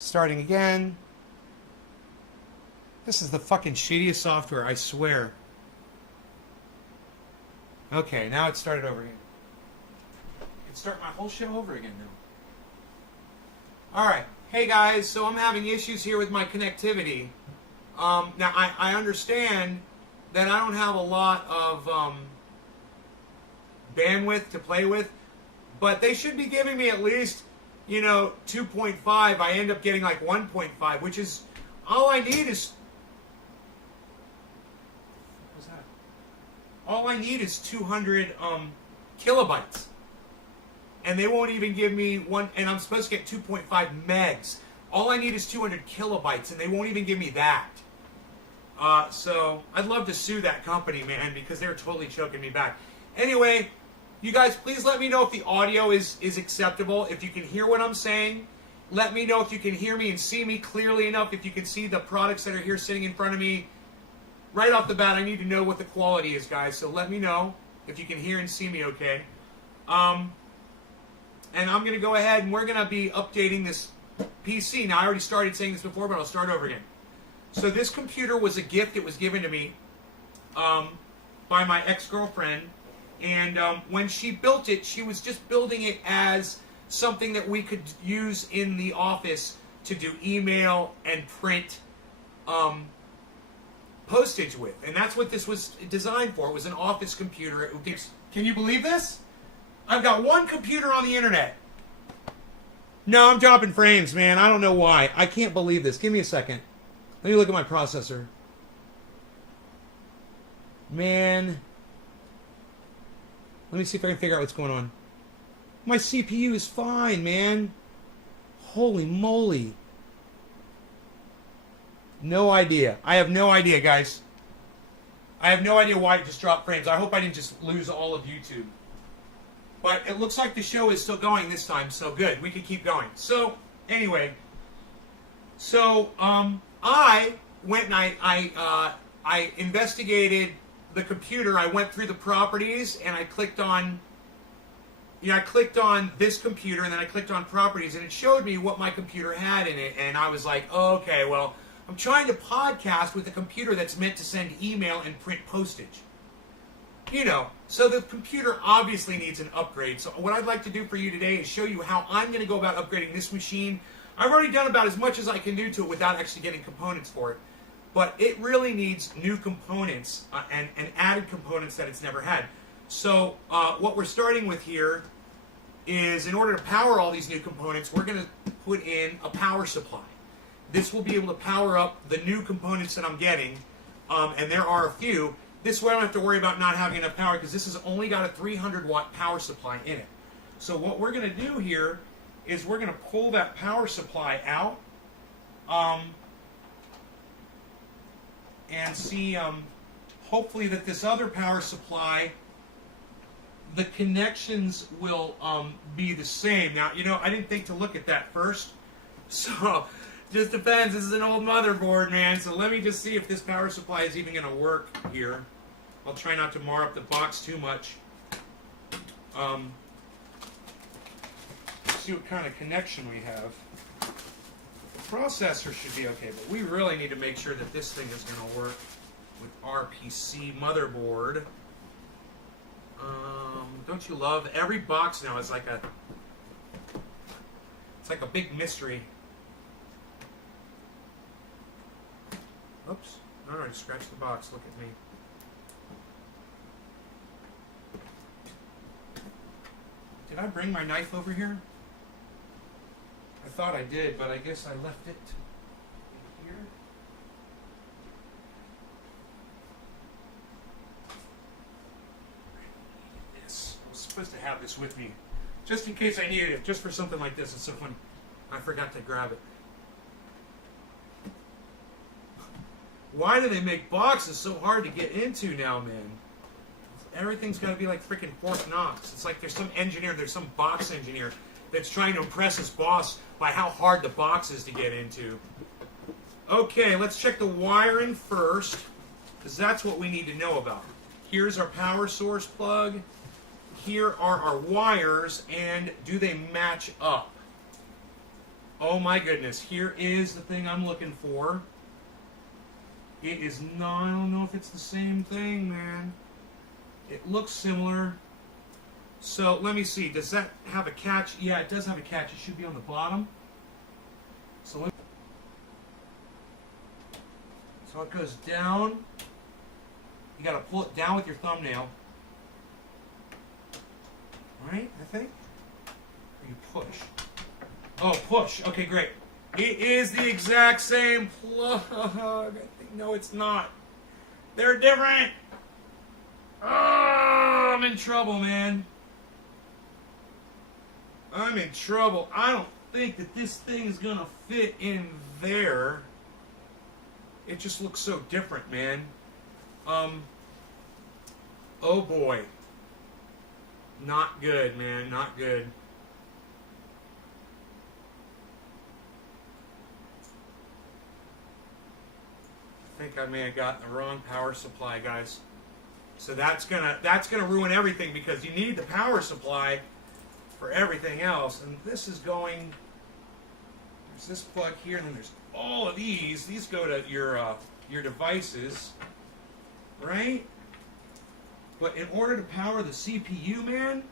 Starting again. This is the fucking shittiest software, I swear. Okay, now it started over again. I can start my whole show over again now. Alright, hey guys, so I'm having issues here with my connectivity. Now, I understand that I don't have a lot of bandwidth to play with, but they should be giving me at least, 2.5. I end up getting like 1.5, which is, all I need is, what's that? All I need is 200 kilobytes. And they won't even give me one, and I'm supposed to get 2.5 megs. All I need is 200 kilobytes, and they won't even give me that. So I'd love to sue that company, man, because they're totally choking me back. Anyway, you guys, please let me know if the audio is acceptable. If you can hear what I'm saying, let me know if you can hear me and see me clearly enough. If you can see the products that are here sitting in front of me. Right off the bat, I need to know what the quality is, guys. So let me know if you can hear and see me okay. And I'm going to go ahead and we're going to be updating this PC. Now, I already started saying this before, but I'll start over again. So this computer was a gift. It was given to me by my ex-girlfriend. And when she built it, she was just building it as something that we could use in the office to do email and print postage with. And that's what this was designed for. It was an office computer. Can you believe this? I've got one computer on the internet. No, I'm dropping frames, man. I don't know why. I can't believe this. Give me a second. Let me look at my processor. Man. Let me see if I can figure out what's going on. My CPU is fine, man. Holy moly. No idea. I have no idea, guys. I have no idea why it just dropped frames. I hope I didn't just lose all of YouTube. But it looks like the show is still going this time, so good. We can keep going. So, anyway. So, I went and I investigated the computer. I went through the properties and I clicked on, I clicked on this computer and then I clicked on properties and it showed me what my computer had in it. And I was like, oh, okay, well, I'm trying to podcast with a computer that's meant to send email and print postage. So the computer obviously needs an upgrade. So what I'd like to do for you today is show you how I'm going to go about upgrading this machine. I've already done about as much as I can do to it without actually getting components for it. But it really needs new components and added components that it's never had. So what we're starting with here is, in order to power all these new components, we're going to put in a power supply. This will be able to power up the new components that I'm getting, and there are a few. This way I don't have to worry about not having enough power because this has only got a 300-watt power supply in it. So what we're going to do here is we're going to pull that power supply out and see, hopefully that this other power supply, the connections will be the same. Now, I didn't think to look at that first, so just depends. This is an old motherboard, man, so let me just see if this power supply is even going to work here. I'll try not to mar up the box too much. See what kind of connection we have. The processor should be okay, but we really need to make sure that this thing is going to work with our PC motherboard. Don't you love every box now is like it's like a big mystery. Oops. Alright, scratch the box. Look at me. Did I bring my knife over here? I thought I did, but I guess I left it here. I was supposed to have this with me, just in case I needed it, just for something like this. It's so funny. I forgot to grab it. Why do they make boxes so hard to get into now, man? Everything's got to be like freaking Fort Knox. It's like there's some box engineer that's trying to impress his boss by how hard the box is to get into. Okay, let's check the wiring first, because that's what we need to know about. Here's our power source plug. Here are our wires, and do they match up? Oh my goodness. Here is the thing I'm looking for. It is not, I don't know if it's the same thing, man. It looks similar. So let me see. Does that have a catch? Yeah, it does have a catch. It should be on the bottom. So it goes down. You got to pull it down with your thumbnail. Right, I think? Or you push. Oh, push. Okay, great. It is the exact same plug. No, it's not. They're different. Oh, I'm in trouble, man. I'm in trouble. I don't think that this thing is going to fit in there. It just looks so different, man. Oh boy. Not good, man. Not good. I think I may have gotten the wrong power supply, guys. So that's gonna ruin everything, because you need the power supply for everything else. And this is going. There's this plug here, and then there's all of these. These go to your devices, right? But in order to power the CPU, man,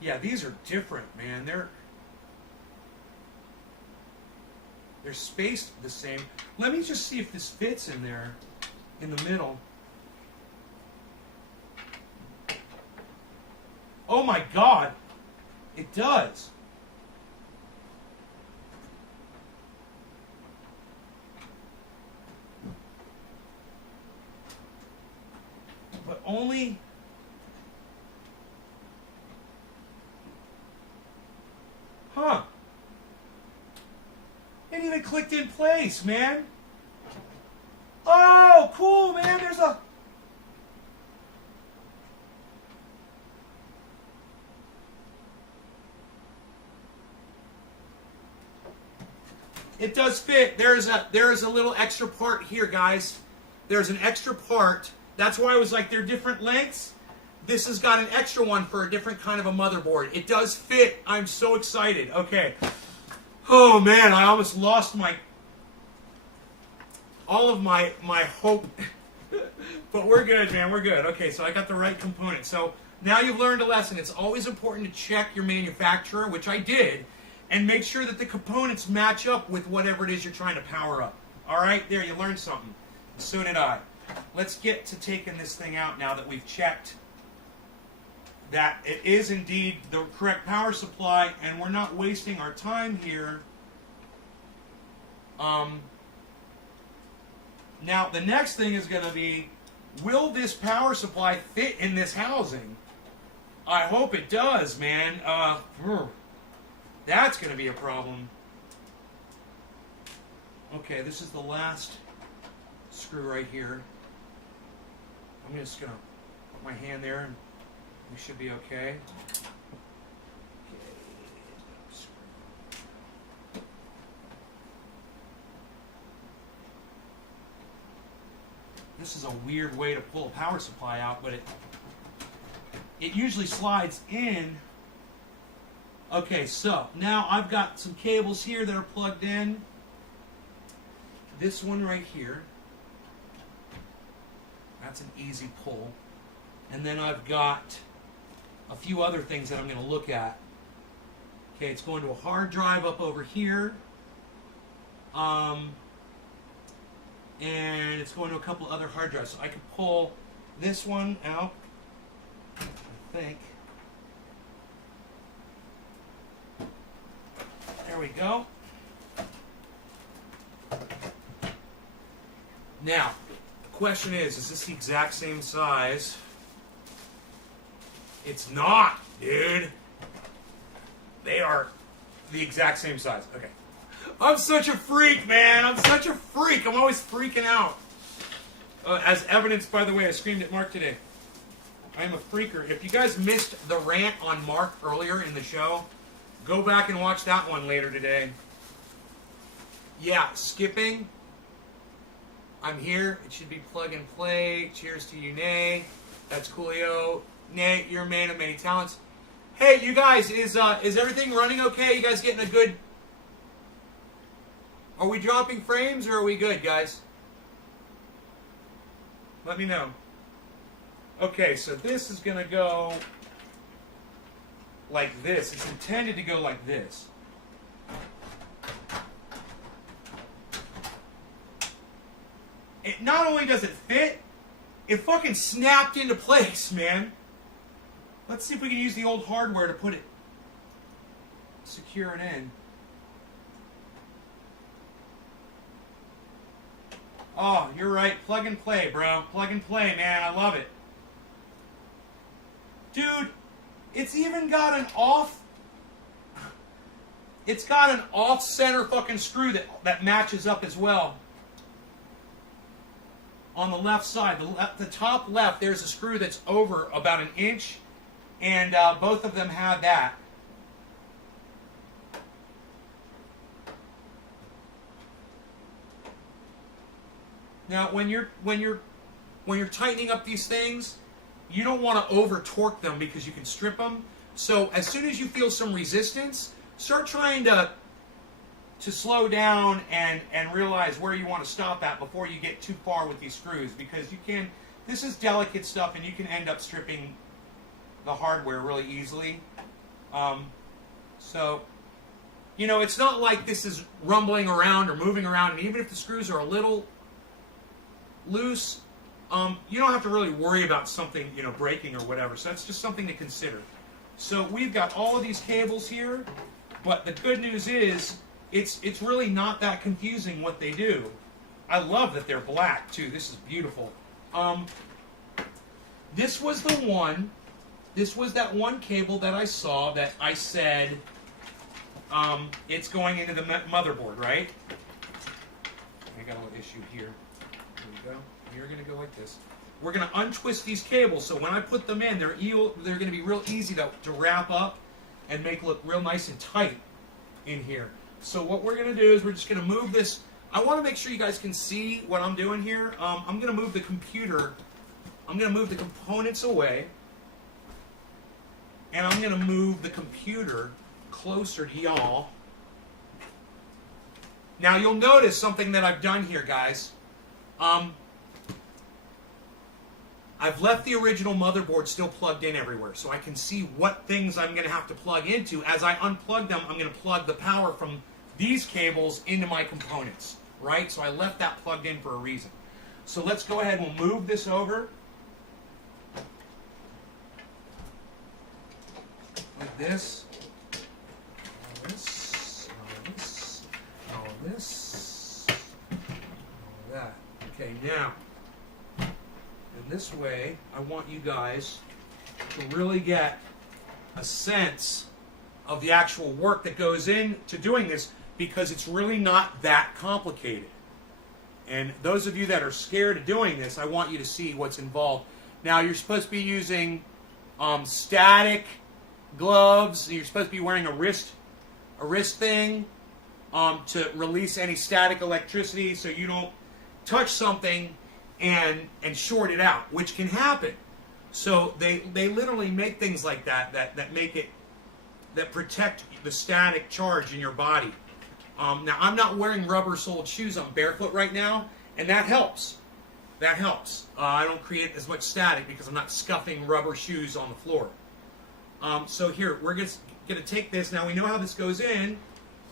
yeah, these are different, man. They're spaced the same. Let me just see if this fits in there, in the middle. Oh my God, it does. But only. Huh. It even clicked in place, man. Oh, cool, man. There's a. It does fit. There is a little extra part here, guys. There's an extra part. That's why I was like, they're different lengths. This has got an extra one for a different kind of a motherboard. It does fit. I'm so excited. Okay. Oh man, I almost lost all of my hope. But we're good, man. We're good. Okay, so I got the right component. So now you've learned a lesson. It's always important to check your manufacturer, which I did, and make sure that the components match up with whatever it is you're trying to power up. All right, there, you learned something. So did I. Let's get to taking this thing out now that we've checked that it is indeed the correct power supply, and we're not wasting our time here. Now, the next thing is going to be, will this power supply fit in this housing? I hope it does, man. That's going to be a problem. Okay, this is the last screw right here. I'm just going to put my hand there and we should be okay. This is a weird way to pull a power supply out, but it usually slides in. Okay, so now I've got some cables here that are plugged in. This one right here. That's an easy pull. And then I've got a few other things that I'm going to look at. Okay, it's going to a hard drive up over here. And it's going to a couple other hard drives. So I can pull this one out, I think. There we go. Now, the question is this the exact same size? It's not, dude. They are the exact same size. Okay. I'm such a freak, man. I'm such a freak. I'm always freaking out. As evidenced, by the way, I screamed at Mark today. I am a freaker. If you guys missed the rant on Mark earlier in the show, go back and watch that one later today. Yeah, skipping. I'm here. It should be plug and play. Cheers to you, Nay. That's coolio. Nay, you're a man of many talents. Hey, you guys, is everything running okay? You guys getting a good... Are we dropping frames or are we good, guys? Let me know. Okay, so this is going to go like this. It's intended to go like this. It not only does it fit, it fucking snapped into place, man. Let's see if we can use the old hardware to put it, secure it in. Oh, you're right. Plug and play, bro. Plug and play, man. I love it. Dude, it's even got an off... It's got an off-center fucking screw that matches up as well. On the left side, the top left, there's a screw that's over about an inch. And both of them have that. Now, when you're tightening up these things, you don't want to over torque them because you can strip them. So as soon as you feel some resistance, start trying to slow down and realize where you want to stop at before you get too far with these screws, because you can. This is delicate stuff, and you can end up stripping the hardware really easily. So, you know, it's not like this is rumbling around or moving around, and even if the screws are a little loose, you don't have to really worry about something, you know, breaking or whatever. So that's just something to consider. So we've got all of these cables here, but the good news is it's really not that confusing what they do. I love that they're black too. This is beautiful. This was the one. This was that one cable that I saw that I said it's going into the motherboard, right? I got a little issue here. Here we go. You're going to go like this. We're going to untwist these cables, so when I put them in, they're going to be real easy to wrap up and make look real nice and tight in here. So what we're going to do is we're just going to move this. I want to make sure you guys can see what I'm doing here. I'm going to move the computer. I'm going to move the components away. And I'm going to move the computer closer to y'all. Now you'll notice something that I've done here, guys. I've left the original motherboard still plugged in everywhere, so I can see what things I'm going to have to plug into. As I unplug them, I'm going to plug the power from these cables into my components, right? So I left that plugged in for a reason. So let's go ahead and we'll move this over. Like this. All this. All this. All this. All that. Okay, now. And this way, I want you guys to really get a sense of the actual work that goes into doing this, because it's really not that complicated. And those of you that are scared of doing this, I want you to see what's involved. Now, you're supposed to be using static gloves. You're supposed to be wearing a wrist thing to release any static electricity, so you don't touch something and short it out, which can happen. So they literally make things like that make it, that protect the static charge in your body. Now, I'm not wearing rubber-soled shoes. I'm barefoot right now, and that helps. That helps. I don't create as much static because I'm not scuffing rubber shoes on the floor. So here, we're going to take this. Now, we know how this goes in.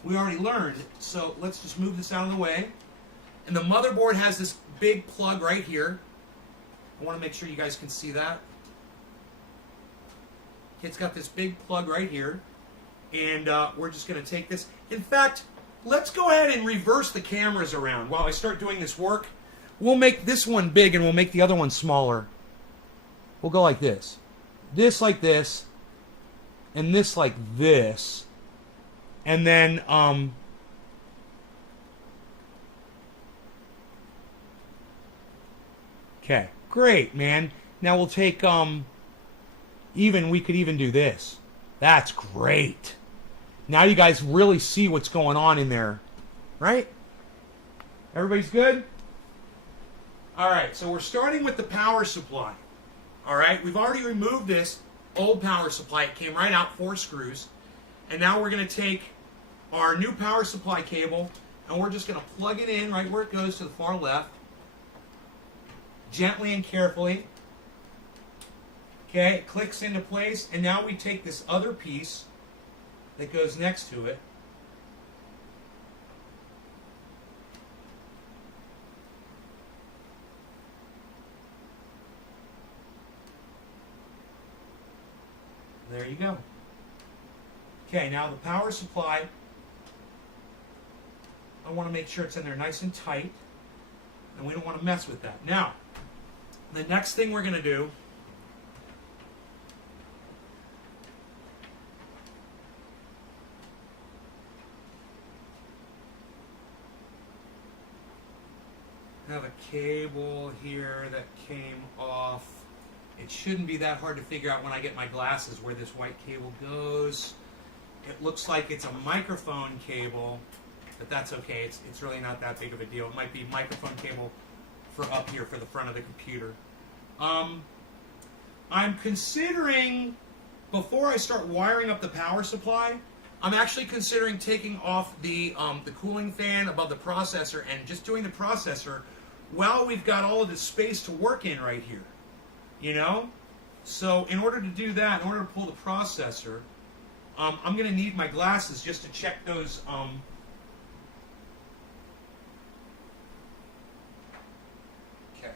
We already learned. So let's just move this out of the way. And the motherboard has this big plug right here. I want to make sure you guys can see that. It's got this big plug right here. And we're just going to take this. In fact, let's go ahead and reverse the cameras around while I start doing this work. We'll make this one big and we'll make the other one smaller. We'll go like this. This like this. And this like this. And then, okay, great, man. Now we'll take, we could even do this. That's great. Now you guys really see what's going on in there, right? Everybody's good? All right, so we're starting with the power supply. All right, we've already removed this. old power supply. It came right out, 4 screws. And now we're going to take our new power supply cable and we're just going to plug it in right where it goes to the far left. Gently and carefully. Okay, it clicks into place. And now we take this other piece that goes next to it. There you go. Okay, now the power supply, I want to make sure it's in there nice and tight, and we don't want to mess with that. Now, the next thing we're going to do have a cable here that came off. It shouldn't be that hard to figure out when I get my glasses where this white cable goes. It looks like it's a microphone cable, but that's okay. It's really not that big of a deal. It might be microphone cable for up here for the front of the computer. I'm considering, before I start wiring up the power supply, I'm actually considering taking off the cooling fan above the processor and just doing the processor while we've got all of this space to work in right here. You know? So in order to do that, in order to pull the processor, I'm going to need my glasses just to check those. Okay.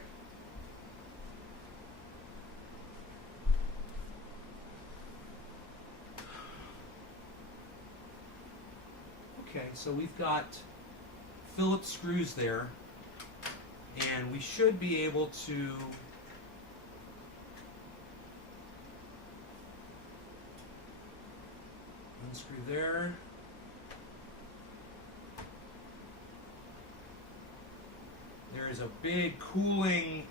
Okay, so we've got Phillips screws there, and we should be able to unscrew there. There is a big cooling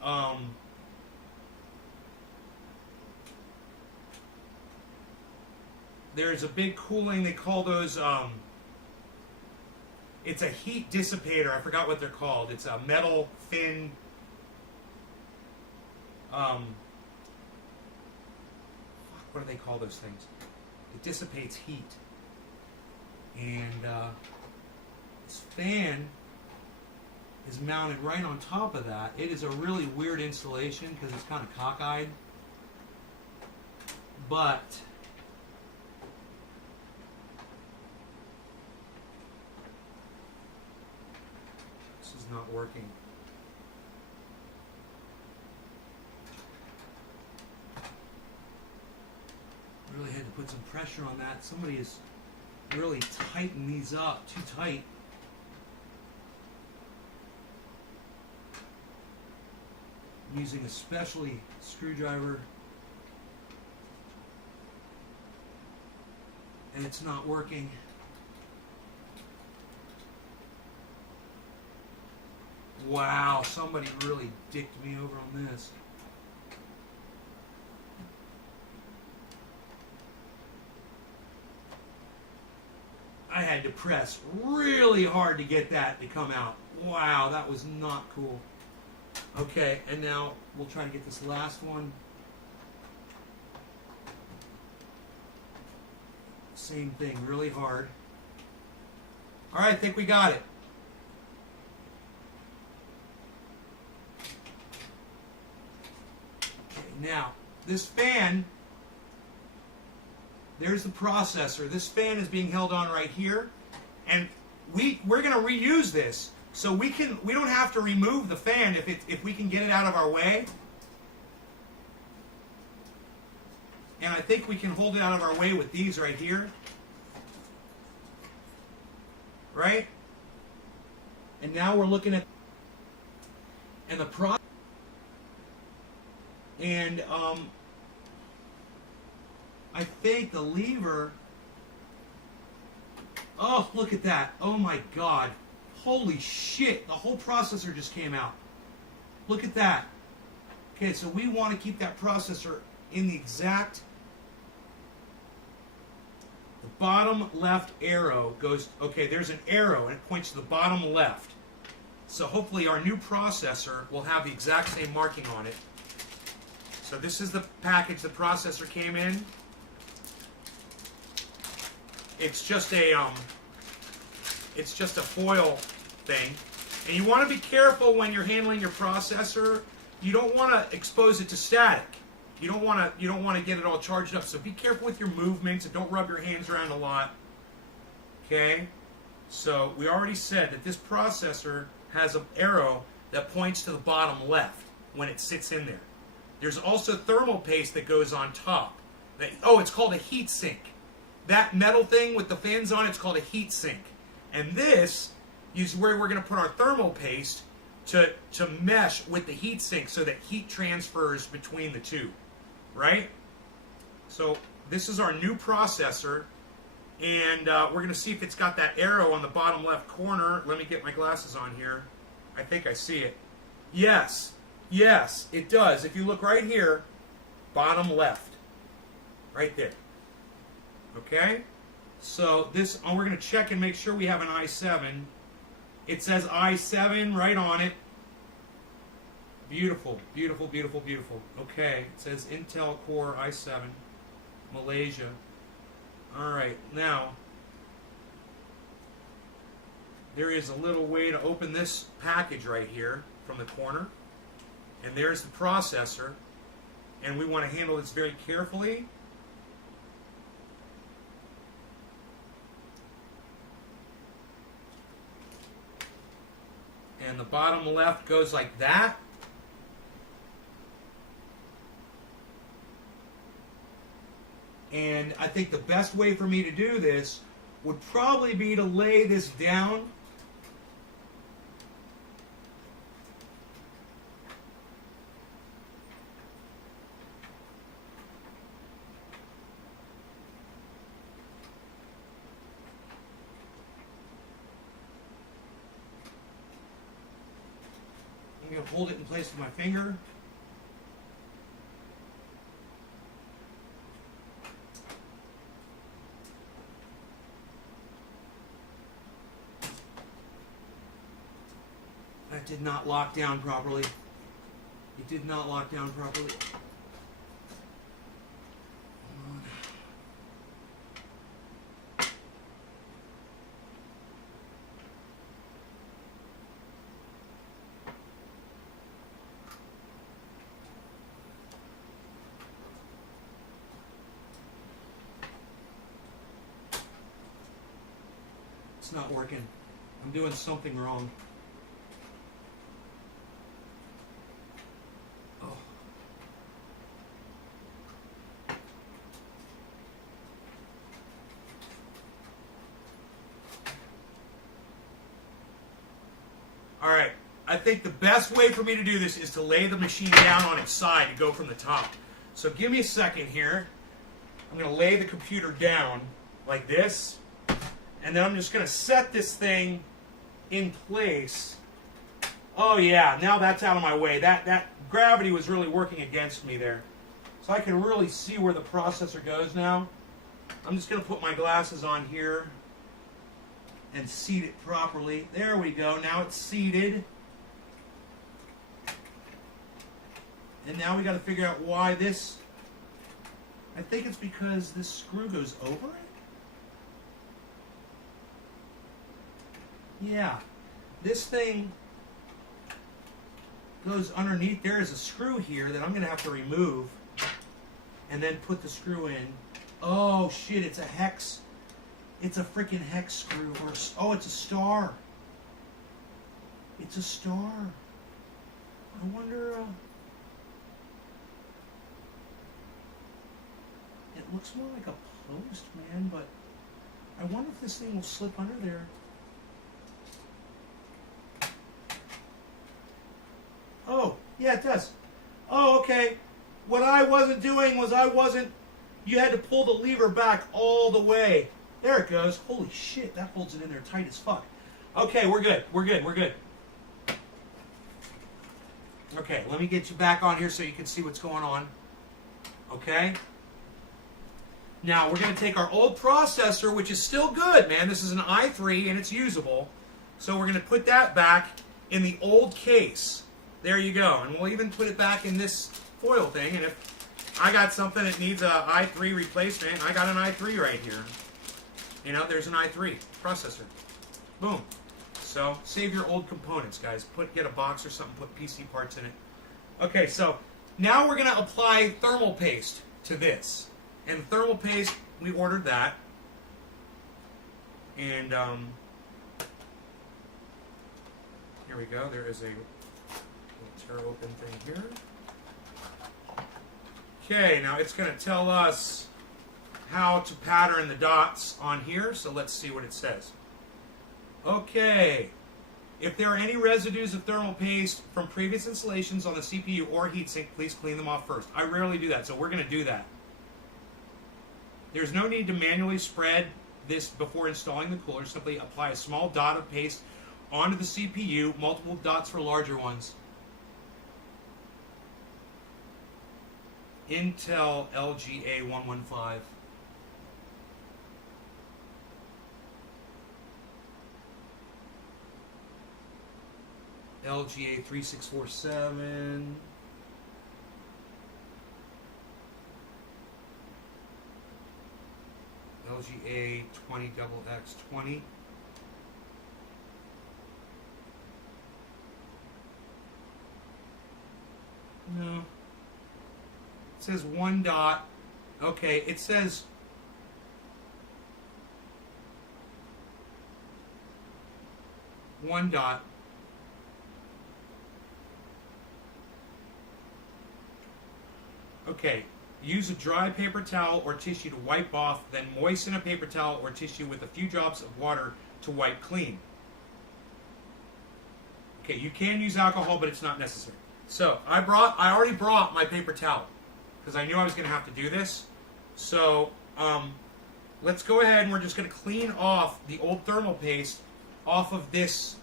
they call those it's a heat dissipator. I forgot what they're called. It's a metal thin what do they call those things? It dissipates heat. And this fan is mounted right on top of that. It is a really weird installation because it's kind of cockeyed. But this is not working. Really had to put some pressure on that. Somebody has really tightened these up too tight. I'm using a specialty screwdriver, and it's not working. Wow, somebody really dicked me over on this. I had to press really hard to get that to come out. Wow, that was not cool. Okay, and now we'll try to get this last one. Same thing, really hard. All right, I think we got it. Okay, now, this fan, there's the processor. This fan is being held on right here, and we're going to reuse this, so we don't have to remove the fan if we can get it out of our way. And I think we can hold it out of our way with these right here, right? And now we're looking at the and I think the lever, oh, look at that. Oh my God. Holy shit. The whole processor just came out. Look at that. Okay, so we want to keep that processor in the exact, the bottom left arrow goes, okay, there's an arrow and it points to the bottom left. So hopefully our new processor will have the exact same marking on it. So this is the package the processor came in. It's just a foil thing. And you want to be careful when you're handling your processor. You don't want to expose it to static. You don't want to get it all charged up. So be careful with your movements and don't rub your hands around a lot. Okay? So we already said that this processor has an arrow that points to the bottom left when it sits in there. There's also thermal paste that goes on top. It's called a heat sink. That metal thing with the fins on it's called a heat sink. And this is where we're going to put our thermal paste to mesh with the heat sink so that heat transfers between the two. Right? So this is our new processor. And we're going to see if it's got that arrow on the bottom left corner. Let me get my glasses on here. I think I see it. Yes. Yes, it does. If you look right here, bottom left. Right there. Okay? So this, we're going to check and make sure we have an i7. It says i7 right on it. Beautiful, beautiful, beautiful, beautiful. Okay, it says Intel Core i7, Malaysia. All right, now, there is a little way to open this package right here from the corner. And there's the processor. And we want to handle this very carefully. And the bottom left goes like that. And I think the best way for me to do this would probably be to lay this down. I'm going to hold it in place with my finger. That did not lock down properly. It did not lock down properly. It's not working. I'm doing something wrong. Oh. All right. I think the best way for me to do this is to lay the machine down on its side and go from the top. So give me a second here. I'm going to lay the computer down like this. And then I'm just going to set this thing in place. Oh yeah, now that's out of my way. That gravity was really working against me there. So I can really see where the processor goes now. I'm just going to put my glasses on here and seat it properly. There we go. Now it's seated. And now we got to figure out why this. I think it's because this screw goes over it. Yeah, this thing goes underneath. There is a screw here that I'm going to have to remove and then put the screw in. Oh, shit, it's a hex. It's a freaking hex screw. Oh, it's a star. It's a star. I wonder... it looks more like a post, man, but I wonder if this thing will slip under there. Oh, yeah, it does. Oh, okay. What I wasn't doing was you had to pull the lever back all the way. There it goes. Holy shit, that holds it in there tight as fuck. Okay, we're good. We're good. We're good. Okay, let me get you back on here so you can see what's going on. Okay? Now, we're going to take our old processor, which is still good, man. This is an i3, and it's usable. So we're going to put that back in the old case. There you go. And we'll even put it back in this foil thing, and if I got something that needs a i3 replacement, I got an i3 right here. You know, there's an i3 processor. Boom. So save your old components, guys. Get a box or something, put PC parts in it. Okay, so now we're going to apply thermal paste to this. And thermal paste, we ordered that. And here we go. There is a tear open thing here. Okay, now it's going to tell us how to pattern the dots on here. So let's see what it says. Okay. If there are any residues of thermal paste from previous installations on the CPU or heatsink, please clean them off first. I rarely do that, so we're going to do that. There's no need to manually spread this before installing the cooler. Simply apply a small dot of paste onto the CPU, multiple dots for larger ones. Intel LGA 115. LGA 3647. LGA 20XX20. No. It says one dot. Okay, it says one dot. Okay, use a dry paper towel or tissue to wipe off, then moisten a paper towel or tissue with a few drops of water to wipe clean. Okay, you can use alcohol, but it's not necessary. So, I already brought my paper towel, because I knew I was going to have to do this. So, let's go ahead and we're just going to clean off the old thermal paste off of this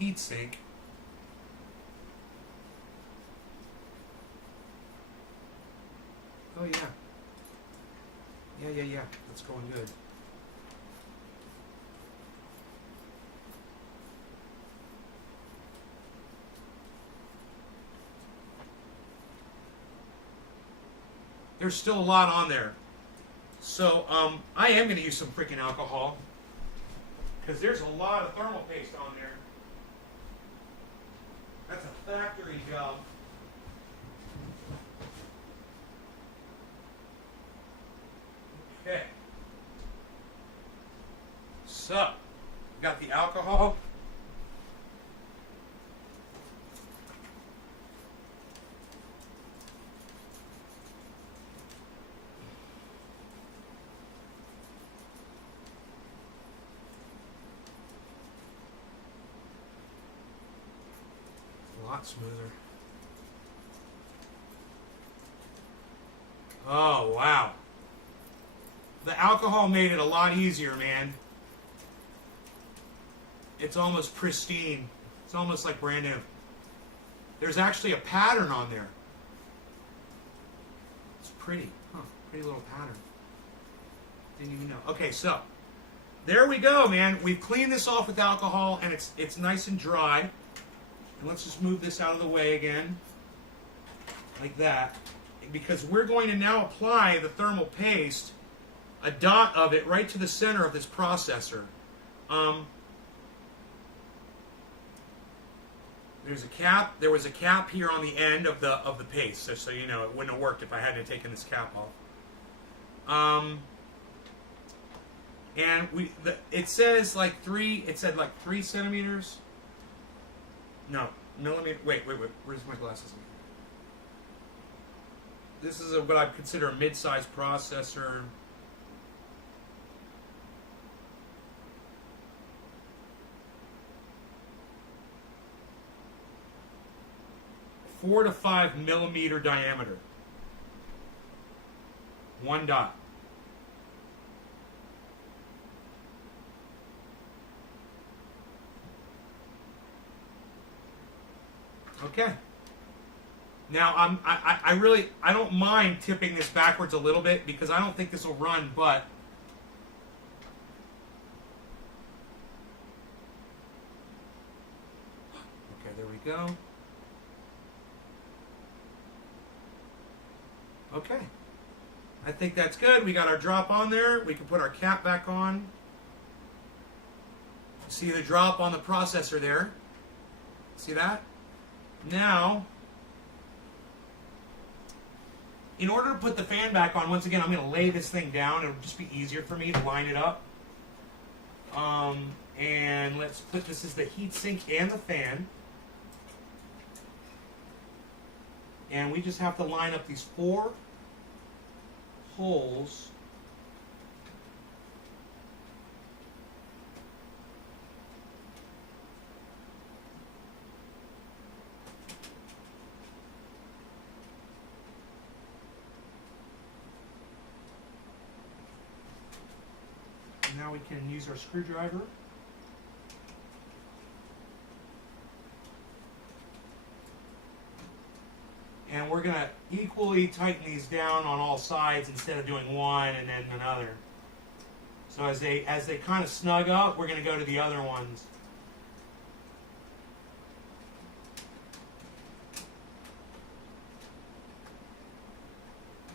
heatsink. Oh yeah. Yeah. That's going good. There's still a lot on there. So, I am going to use some freaking alcohol, because there's a lot of thermal paste on there. That's a factory job. Okay. So, got the alcohol. A lot smoother. Oh, wow. The alcohol made it a lot easier, man. It's almost pristine. It's almost like brand new. There's actually a pattern on there. It's pretty. Huh, pretty little pattern. Didn't even know. Okay, so there we go, man. We've cleaned this off with alcohol, and it's nice and dry. And let's just move this out of the way again, like that, because we're going to now apply the thermal paste, a dot of it right to the center of this processor. There's a cap. There was a cap here on the end of the paste, so you know it wouldn't have worked if I hadn't taken this cap off. And it says like 3. It said like 3 centimeters. No, millimeter. Wait. Where's my glasses? This is what I'd consider a mid-sized processor. Four to 5 millimeter diameter. One dot. Okay. Now I don't mind tipping this backwards a little bit because I don't think this will run, but we go. Okay. I think that's good. We got our drop on there. We can put our cap back on. See the drop on the processor there? See that? Now, in order to put the fan back on, once again, I'm going to lay this thing down. It'll just be easier for me to line it up. And let's put this as the heatsink and the fan. And we just have to line up these 4 holes. Now we can use our screwdriver. And we're going to equally tighten these down on all sides instead of doing one and then another. So as they kind of snug up, we're going to go to the other ones.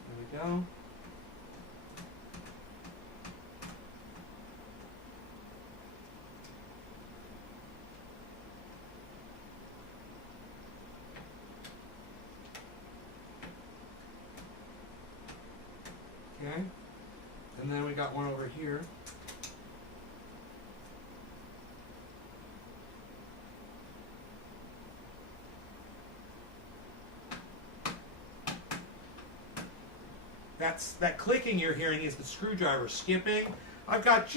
There we go. Okay, and then we got one over here. That clicking you're hearing is the screwdriver skipping. I've got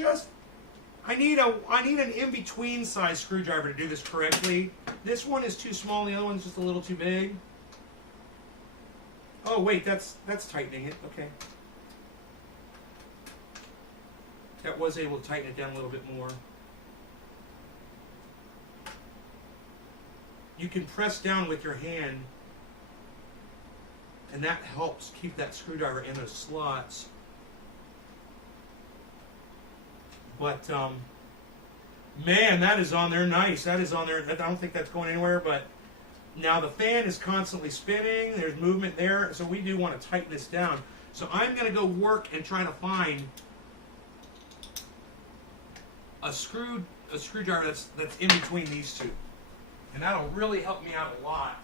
I need an in-between size screwdriver to do this correctly. This one is too small, the other one's just a little too big. Oh wait, that's tightening it. Okay. That was able to tighten it down a little bit more. You can press down with your hand, and that helps keep that screwdriver in those slots. But man, that is on there nice. That is on there. I don't think that's going anywhere, but now the fan is constantly spinning. There's movement there, so we do want to tighten this down. So I'm going to go work and try to find a screwdriver that's in between these two, and that'll really help me out a lot.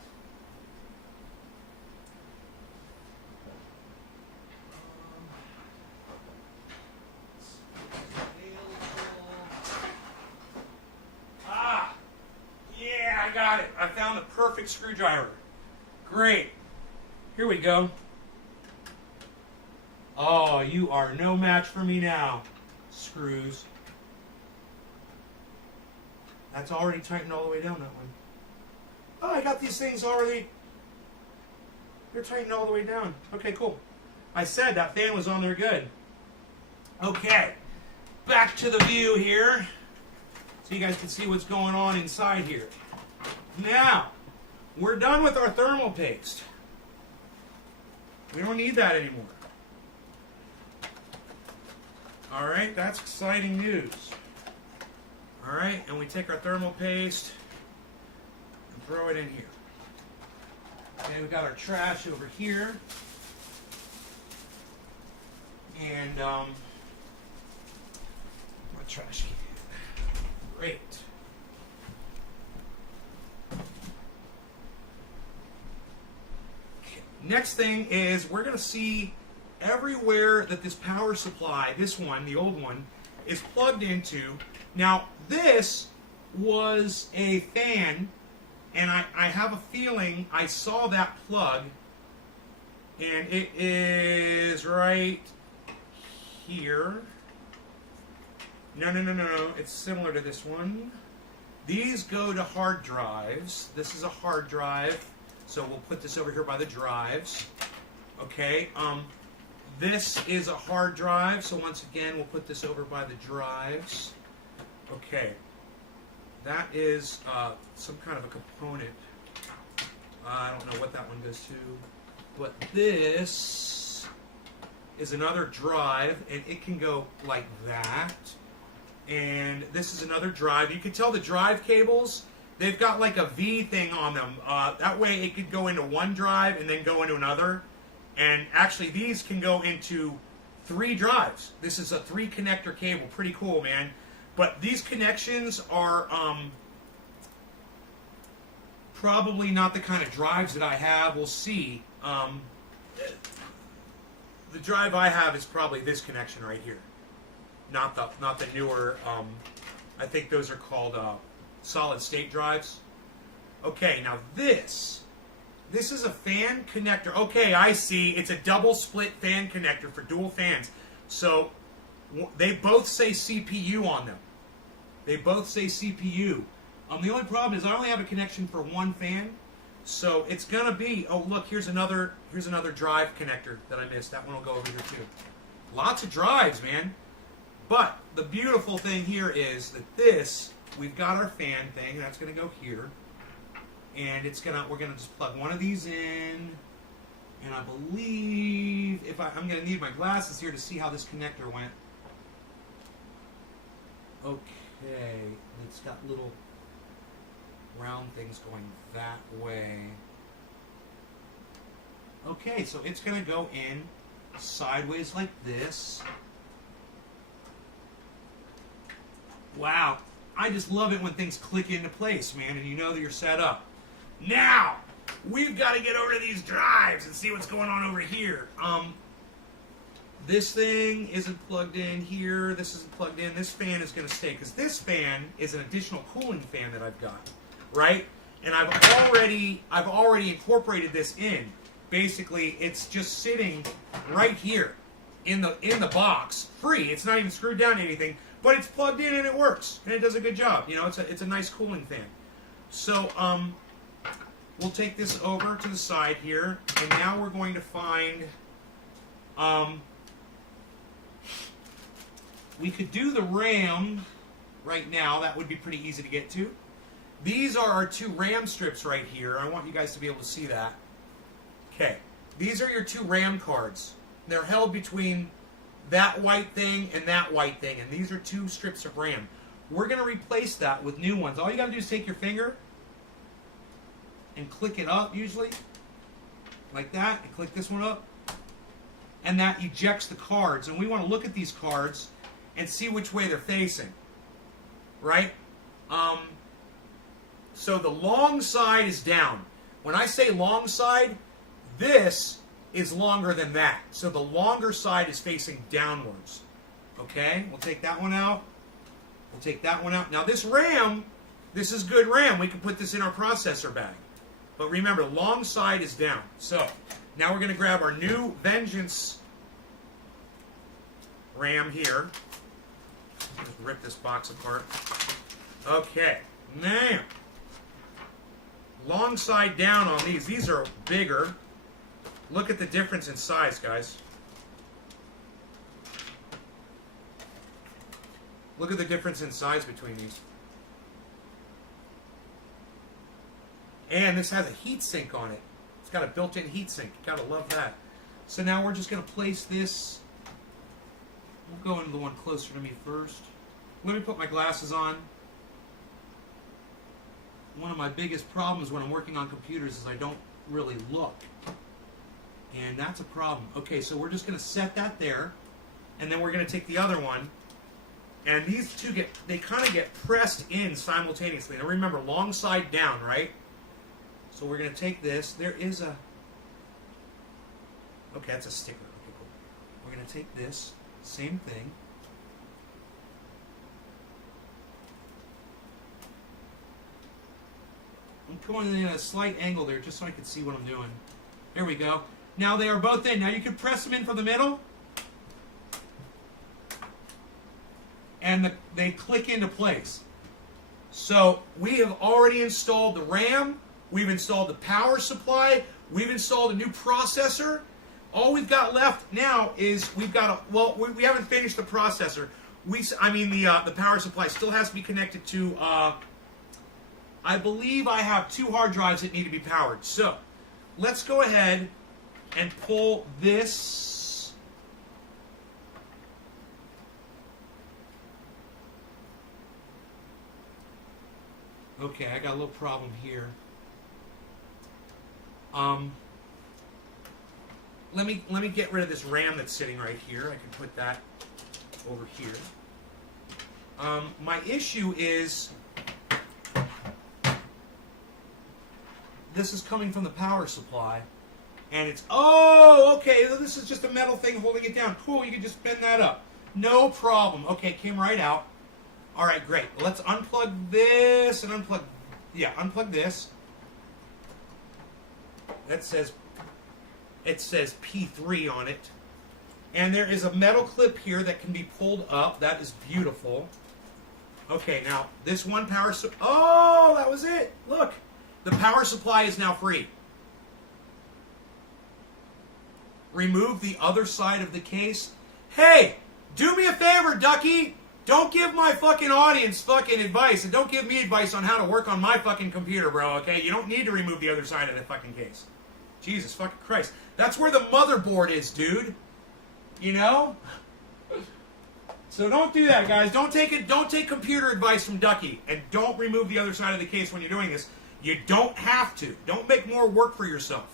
Yeah, I got it. I found the perfect screwdriver. Great. Here we go. Oh, you are no match for me now, screws. That's already tightened all the way down, that one. Oh, I got these things already. They're tightened all the way down. Okay, cool. I said that fan was on there good. Okay, back to the view here, so you guys can see what's going on inside here. Now, we're done with our thermal paste. We don't need that anymore. All right, that's exciting news. All right, and we take our thermal paste and throw it in here. Okay, we got our trash over here. And, my trash can. Great. Okay. Next thing is we're going to see everywhere that this power supply, this one, the old one, is plugged into. Now, this was a fan, and I have a feeling I saw that plug, and it is right here. No. It's similar to this one. These go to hard drives. This is a hard drive, so we'll put this over here by the drives. Okay. This is a hard drive, so once again, we'll put this over by the drives. Okay. That is some kind of a component. I don't know what that one goes to. But this is another drive, and it can go like that. And this is another drive. You can tell the drive cables they've got like a V thing on them. That way it could go into one drive and then go into another. And actually these can go into 3 drives. This is a 3 connector cable. Pretty cool, man. But these connections are probably not the kind of drives that I have. We'll see. The drive I have is probably this connection right here. Not the newer, I think those are called solid state drives. Okay, now this is a fan connector. Okay, I see. It's a double split fan connector for dual fans. So they both say CPU on them. They both say CPU. The only problem is I only have a connection for one fan. So it's gonna be, oh look, here's another drive connector that I missed. That one will go over here too. Lots of drives, man. But the beautiful thing here is that we've got our fan thing, that's gonna go here. And we're gonna just plug one of these in. And I believe I'm gonna need my glasses here to see how this connector went. Okay, it's got little round things going that way. Okay, so it's going to go in sideways like this. Wow, I just love it when things click into place, man, and you know that you're set up. Now, we've got to get over to these drives and see what's going on over here. This thing isn't plugged in here. This isn't plugged in. This fan is going to stay because this fan is an additional cooling fan that I've got. Right? And I've already incorporated this in. Basically, it's just sitting right here in the box, free. It's not even screwed down to anything, but it's plugged in and it works, and it does a good job. You know, it's a nice cooling fan. So we'll take this over to the side here, and now we're going to find we could do the RAM right now. That would be pretty easy to get to. These are our 2 RAM strips right here. I want you guys to be able to see that. Okay. These are your 2 RAM cards. They're held between that white thing and that white thing. And these are 2 strips of RAM. We're going to replace that with new ones. All you got to do is take your finger and click it up, usually. Like that. And click this one up. And that ejects the cards. And we want to look at these cards and see which way they're facing. Right? So the long side is down. When I say long side, this is longer than that. So the longer side is facing downwards. Okay, we'll take that one out. We'll take that one out. Now this RAM, this is good RAM. We can put this in our processor bag. But remember, long side is down. So now we're going to grab our new Vengeance RAM here. Just rip this box apart. Okay, now long side down on these. These are bigger. Look at the difference in size, guys. Look at the difference in size between these. And this has a heat sink on it. It's got a built-in heat sink. You gotta love that. So now we're just gonna place this. We'll go into the one closer to me first. Let me put my glasses on. One of my biggest problems when I'm working on computers is I don't really look. And that's a problem. Okay, so we're just going to set that there. And then we're going to take the other one. And these two they kind of get pressed in simultaneously. Now remember, long side down, right? So we're going to take this. There is a... Okay, that's a sticker. Okay, cool. We're going to take this. Same thing. I'm going in a slight angle there just so I can see what I'm doing. There we go. Now they are both in. Now you can press them in from the middle. And they click into place. So we have already installed the RAM. We've installed the power supply. We've installed a new processor. All we've got left now is we haven't finished the processor. The power supply still has to be connected to... I believe I have 2 hard drives that need to be powered. So, let's go ahead and pull this. Okay, I got a little problem here. Let me get rid of this RAM that's sitting right here. I can put that over here. My issue is this is coming from the power supply, and it's okay. This is just a metal thing holding it down. Cool. You can just bend that up. No problem. Okay, came right out. All right, great. Let's unplug this and unplug this. That says. It says P3 on it. And there is a metal clip here that can be pulled up. That is beautiful. Okay, now, this one power... Oh, that was it. Look. The power supply is now free. Remove the other side of the case. Hey, do me a favor, Ducky. Don't give my fucking audience fucking advice. And don't give me advice on how to work on my fucking computer, bro, okay? You don't need to remove the other side of the fucking case. Jesus fucking Christ. That's where the motherboard is, dude. You know? So don't do that, guys. Don't take computer advice from Ducky. And don't remove the other side of the case when you're doing this. You don't have to. Don't make more work for yourself.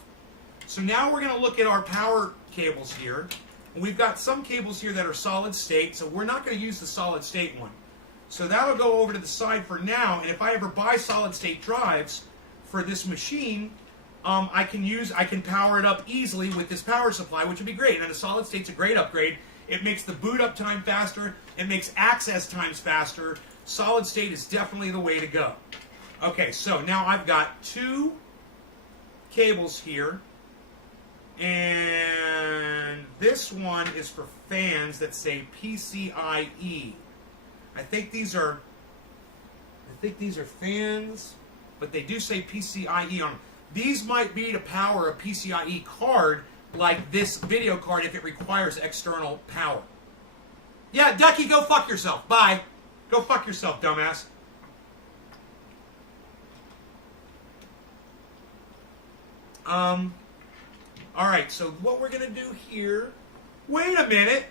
So now we're going to look at our power cables here. And we've got some cables here that are solid state, so we're not going to use the solid state one. So that'll go over to the side for now, and if I ever buy solid state drives for this machine, I can power it up easily with this power supply, which would be great. And the solid state's a great upgrade. It makes the boot up time faster. It makes access times faster. Solid state is definitely the way to go. Okay, so now I've got two cables here. And this one is for fans that say PCIe. I think these are fans, but they do say PCIe on them. These might be to power a PCIe card like this video card if it requires external power. Yeah, Ducky, go fuck yourself. Bye. Go fuck yourself, dumbass. Alright, so what we're going to do here... Wait a minute.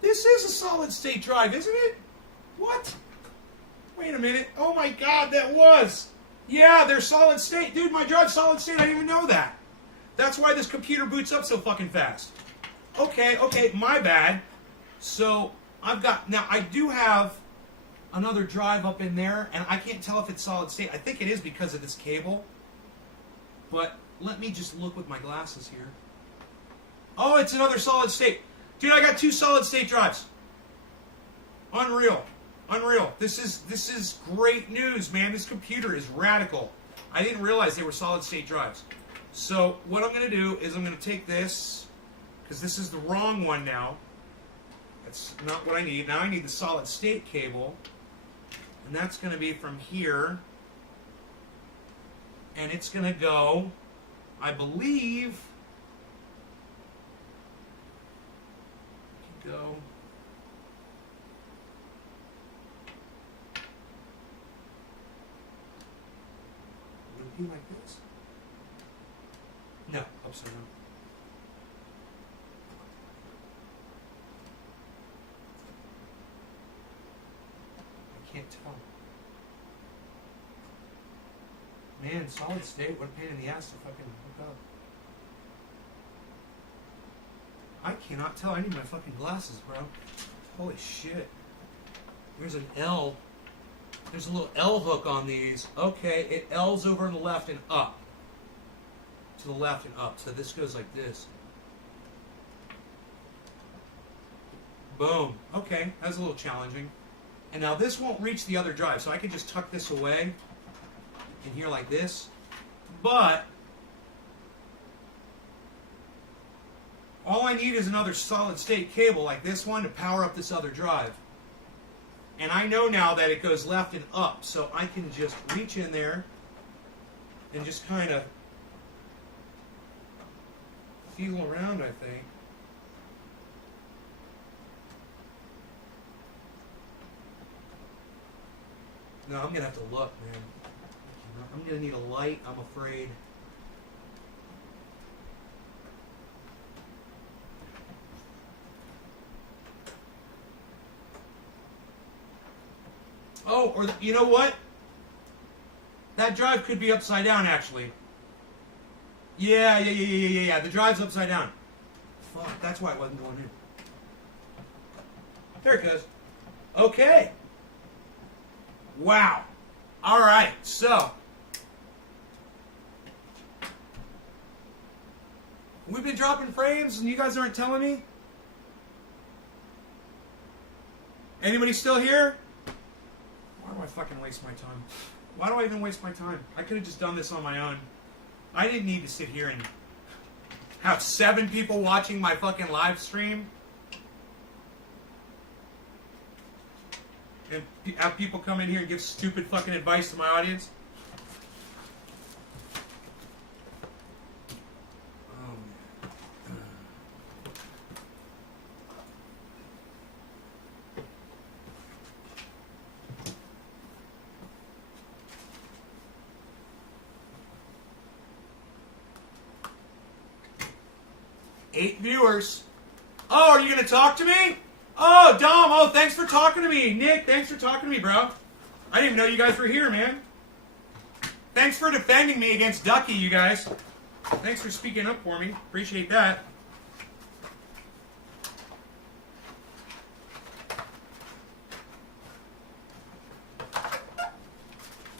This is a solid state drive, isn't it? What? Wait a minute. Oh my god, that was. Yeah, they're solid state. Dude, my drive's solid state. I didn't even know that. That's why this computer boots up so fucking fast. Okay, my bad. So, now I do have another drive up in there, and I can't tell if it's solid state. I think it is because of this cable. But let me just look with my glasses here. Oh, it's another solid state. Dude, I got two solid state drives. Unreal. This is great news, man. This computer is radical. I didn't realize they were solid state drives. So what I'm going to do is I'm going to take this, because this is the wrong one now. That's not what I need. Now I need the solid state cable. And that's going to be from here. And it's going to go, I believe, go. Would it be like this? No, upside down. I can't tell. Man, solid state, what a pain in the ass to fucking hook up. I cannot tell. I need my fucking glasses, bro. Holy shit. There's an L. There's a little L hook on these. Okay, it L's over to the left and up. To the left and up. So this goes like this. Boom. Okay, that's a little challenging. And now this won't reach the other drive, so I can just tuck this away in here like this. But all I need is another solid state cable like this one to power up this other drive. And I know now that it goes left and up, so I can just reach in there and just kind of feel around, I think. No, I'm going to have to look, man. I'm going to need a light, I'm afraid. Oh, or you know what? That drive could be upside down, actually. Yeah. The drive's upside down. Fuck, that's why it wasn't going in. There it goes. Okay. Wow. All right, so we've been dropping frames and you guys aren't telling me? Anybody still here? Why do I fucking waste my time? Why do I even waste my time? I could have just done this on my own. I didn't need to sit here and have 7 people watching my fucking live stream. And have people come in here and give stupid fucking advice to my audience. Eight viewers. Oh, are you going to talk to me? Oh, Dom. Oh, thanks for talking to me. Nick, thanks for talking to me, bro. I didn't even know you guys were here, man. Thanks for defending me against Ducky, you guys. Thanks for speaking up for me. Appreciate that.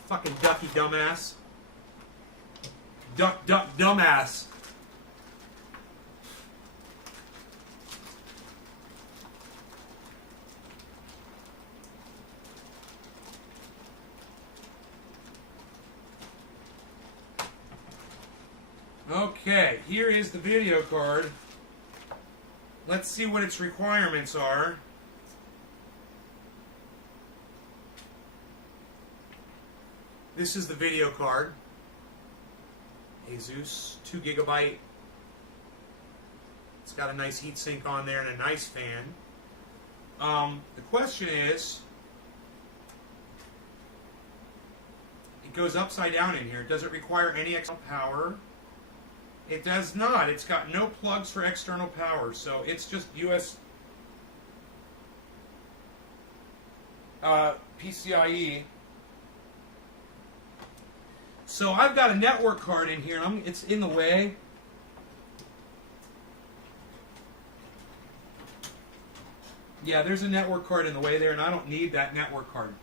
Fucking Ducky dumbass. Duck dumbass. Okay, here is the video card. Let's see what its requirements are. This is the video card. Asus, 2 GB. It's got a nice heatsink on there and a nice fan. The question is, it goes upside down in here. Does it require any external power? It does not. It's got no plugs for external power, so it's just US PCIe. So I've got a network card in here. It's in the way. Yeah, there's a network card in the way there, and I don't need that network card.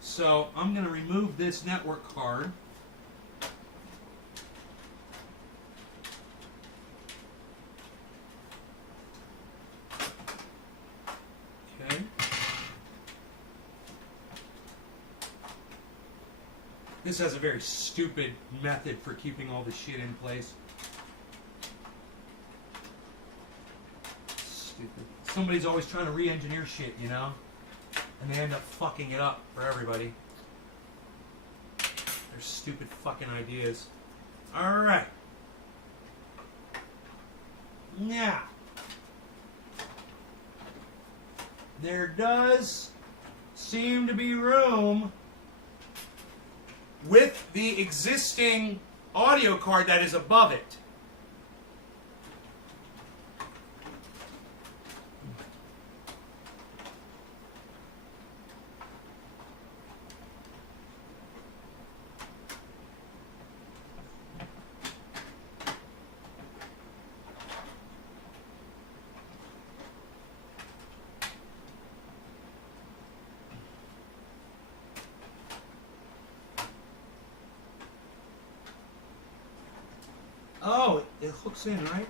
So I'm going to remove this network card. Okay. This has a very stupid method for keeping all the shit in place. Stupid. Somebody's always trying to re-engineer shit, you know? And they end up fucking it up for everybody. They're stupid fucking ideas. Alright. Now. There does seem to be room with the existing audio card that is above it. Oh, it hooks in, right?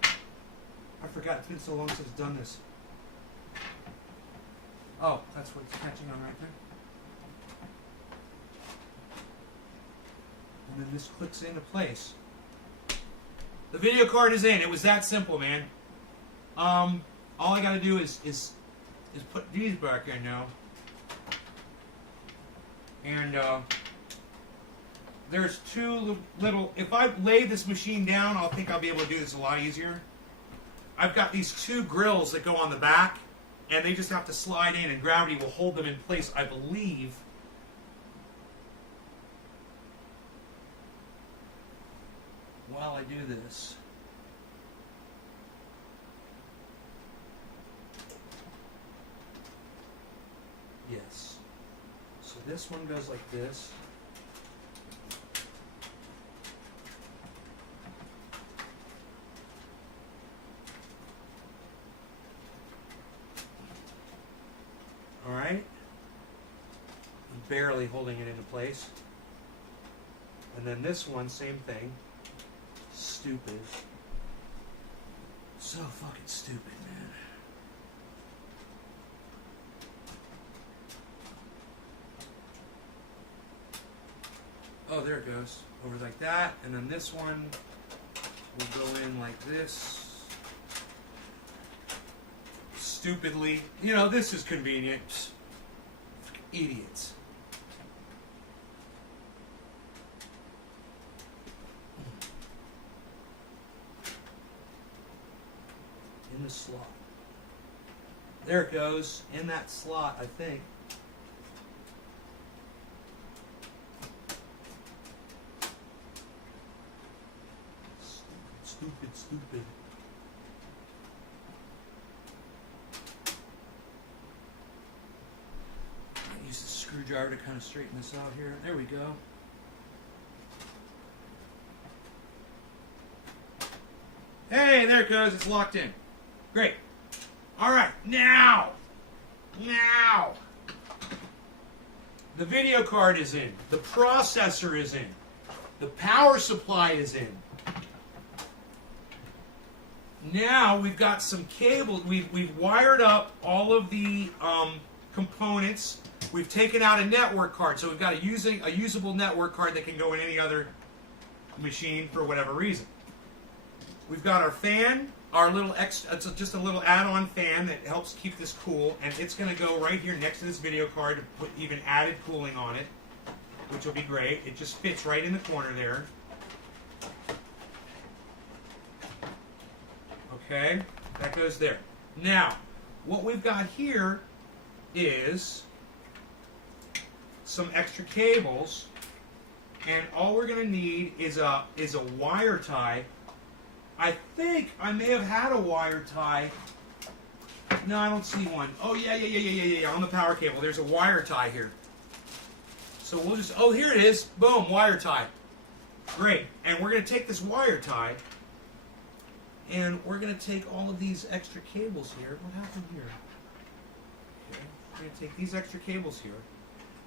I forgot. It's been so long since I've done this. Oh, that's what it's catching on right there. And then this clicks into place. The video card is in. It was that simple, man. All I got to do is put these back in now. And there's 2 little... If I lay this machine down, I think I'll be able to do this a lot easier. I've got these 2 grills that go on the back, and they just have to slide in, and gravity will hold them in place, I believe. While I do this. Yes. So this one goes like this. All right. Barely holding it into place. And then this one, same thing. Stupid. So fucking stupid, man. Oh, there it goes. Over like that. And then this one will go in like this. Stupidly. You know, this is convenient. Idiots. In the slot. There it goes. In that slot, I think. Stupid. I use the screwdriver to kind of straighten this out here. There we go. Hey, there it goes. It's locked in. Great. All right, now, the video card is in. The processor is in. The power supply is in. Now we've got some cable. We've wired up all of the components. We've taken out a network card, so we've got a usable network card that can go in any other machine for whatever reason. We've got our fan, our little it's just a little add-on fan that helps keep this cool, and it's going to go right here next to this video card to put even added cooling on it, which will be great. It just fits right in the corner there. Okay, that goes there. Now, what we've got here is some extra cables, and all we're going to need is a wire tie. I think I may have had a wire tie. No, I don't see one. Oh, yeah. On the power cable, there's a wire tie here. So we'll just, oh, here it is. Boom, wire tie. Great. And we're going to take this wire tie, and we're going to take all of these extra cables here. What happened here? Okay. We're going to take these extra cables here.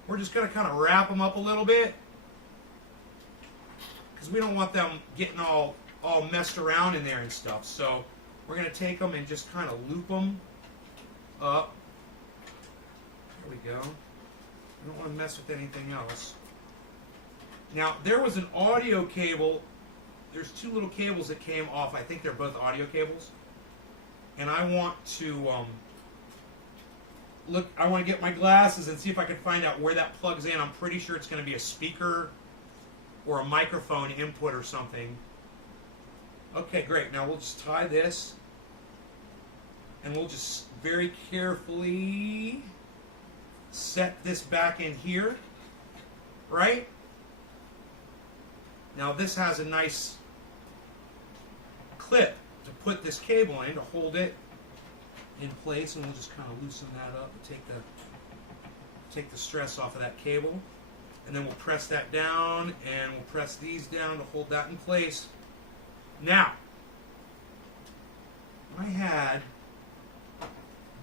We're just going to kind of wrap them up a little bit, because we don't want them getting all messed around in there and stuff. So we're going to take them and just kind of loop them up. There we go. I don't want to mess with anything else. Now, there was an audio cable. There's two little cables that came off. I think they're both audio cables. And I want to I want to get my glasses and see if I can find out where that plugs in. I'm pretty sure it's going to be a speaker or a microphone input or something. Okay, great. Now we'll just tie this, and we'll just very carefully set this back in here, right? Now this has a nice clip to put this cable in to hold it in place, and we'll just kind of loosen that up and take the stress off of that cable. And then we'll press that down, and we'll press these down to hold that in place. Now, I had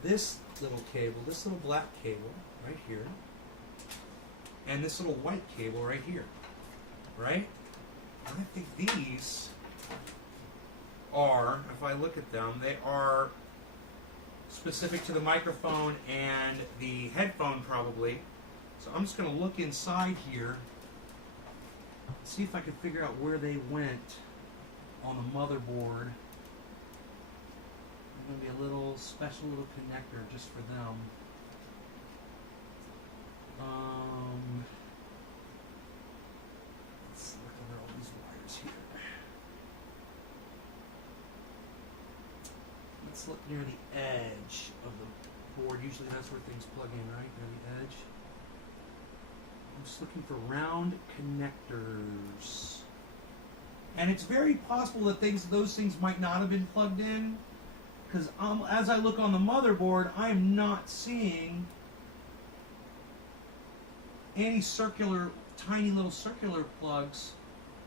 this little cable, this little black cable right here, and this little white cable right here, right? And I think these are, if I look at them, they are specific to the microphone and the headphone probably. So I'm just going to look inside here, see if I can figure out where they went on the motherboard. There's going to be a little special little connector just for them. Let's look over all these wires here. Let's look near the edge of the board. Usually that's where things plug in, right? Near the edge. I'm just looking for round connectors. And it's very possible that those things might not have been plugged in, because as I look on the motherboard, I am not seeing any circular, tiny little circular plugs.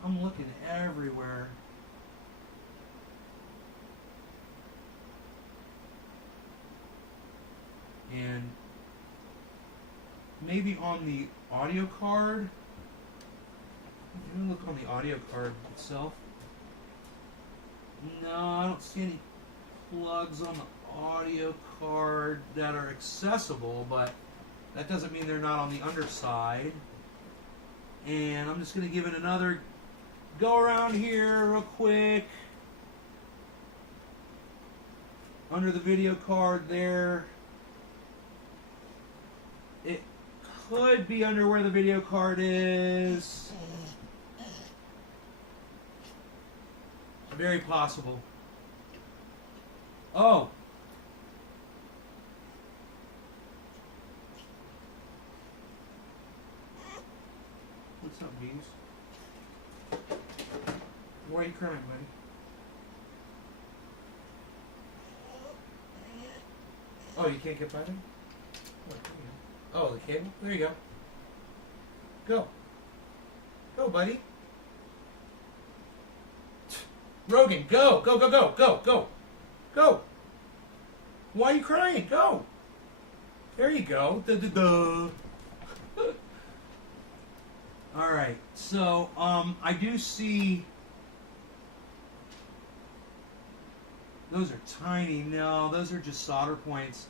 I'm looking everywhere. And maybe on the audio card. Let me look on the audio card itself. No, I don't see any plugs on the audio card that are accessible, but that doesn't mean they're not on the underside. And I'm just going to give it another go around here real quick. Under the video card there. It could be under where the video card is. Very possible. Oh. What's up, Beans? Why are you crying, buddy? Oh, you can't get by there? Oh, the cable? There you go. Go. Go, buddy. Rogan, go. Go, go, go, go, go. Go. Why are you crying? Go. There you go. Da-da-da. All right. So, I do see... Those are tiny. No, those are just solder points.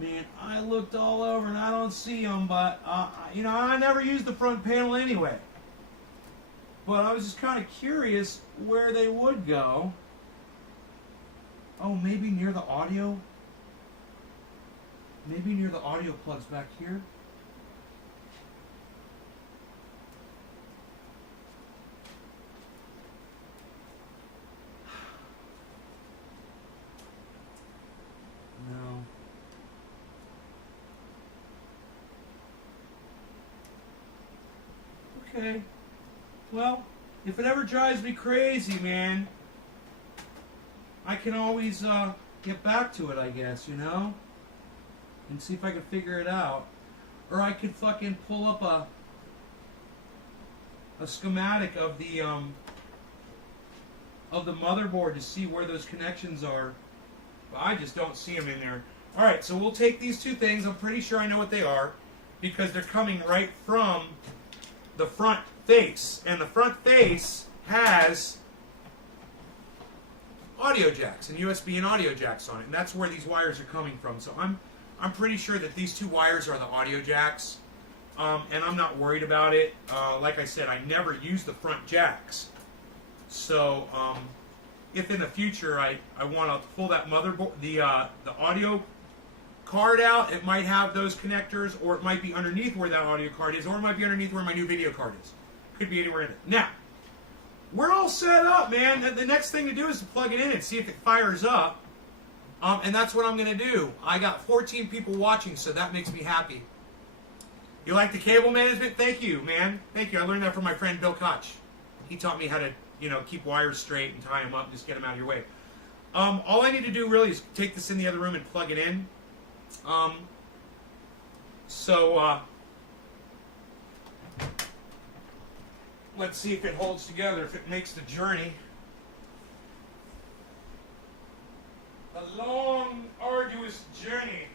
Man, I looked all over and I don't see them, but, you know, I never used the front panel anyway. But I was just kind of curious where they would go. Oh, maybe near the audio? Maybe near the audio plugs back here? No. Okay. Well, if it ever drives me crazy, man, I can always get back to it, I guess, you know? And see if I can figure it out. Or I could fucking pull up a schematic of the motherboard to see where those connections are. But I just don't see them in there. Alright, so we'll take these two things. I'm pretty sure I know what they are, because they're coming right from the front face. And the front face has audio jacks and USB and audio jacks on it. And that's where these wires are coming from. So I'm pretty sure that these two wires are the audio jacks. And I'm not worried about it. Like I said, I never use the front jacks. So if in the future I want to pull that motherboard, the audio card out, it might have those connectors, or it might be underneath where that audio card is, or it might be underneath where my new video card is. Could be anywhere in it. Now, we're all set up, man. The next thing to do is to plug it in and see if it fires up. And that's what I'm going to do. I got 14 people watching, so that makes me happy. You like the cable management? Thank you, man. Thank you. I learned that from my friend Bill Koch. He taught me how to, you know, keep wires straight and tie them up and just get them out of your way. All I need to do really is take this in the other room and plug it in. Let's see if it holds together, if it makes the journey. A long, arduous journey.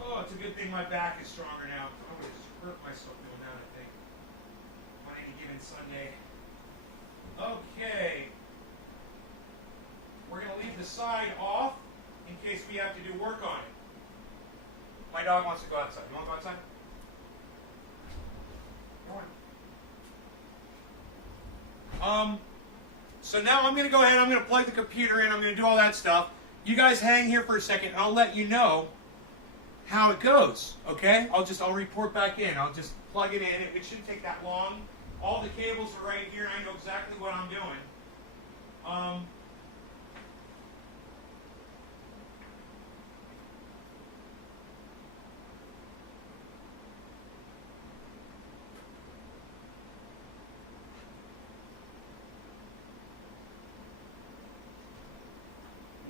Oh, it's a good thing my back is stronger now. I would have just hurt myself doing that, I think, on any given Sunday. Okay. We're going to leave the side off in case we have to do work on it. My dog wants to go outside. You want to go outside? So now I'm going to go ahead, I'm going to plug the computer in, I'm going to do all that stuff. You guys hang here for a second, and I'll let you know how it goes, okay? I'll report back in. I'll just plug it in. It shouldn't take that long. All the cables are right here, and I know exactly what I'm doing.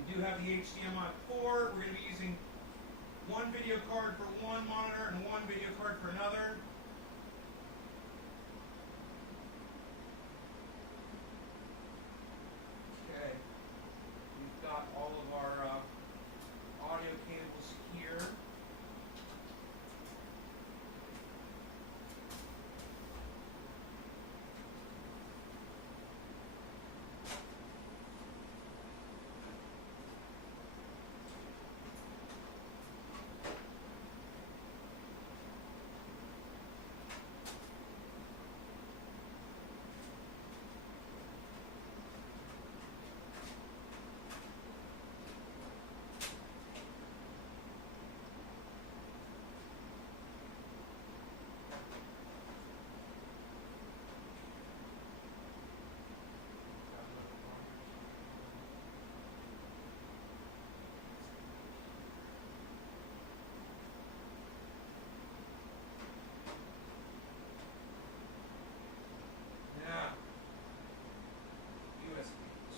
You do have have the HDMI port. We're going to be using one video card for one monitor and one video card for another. Okay. We've got all of our audio cables here. Yeah. USBs.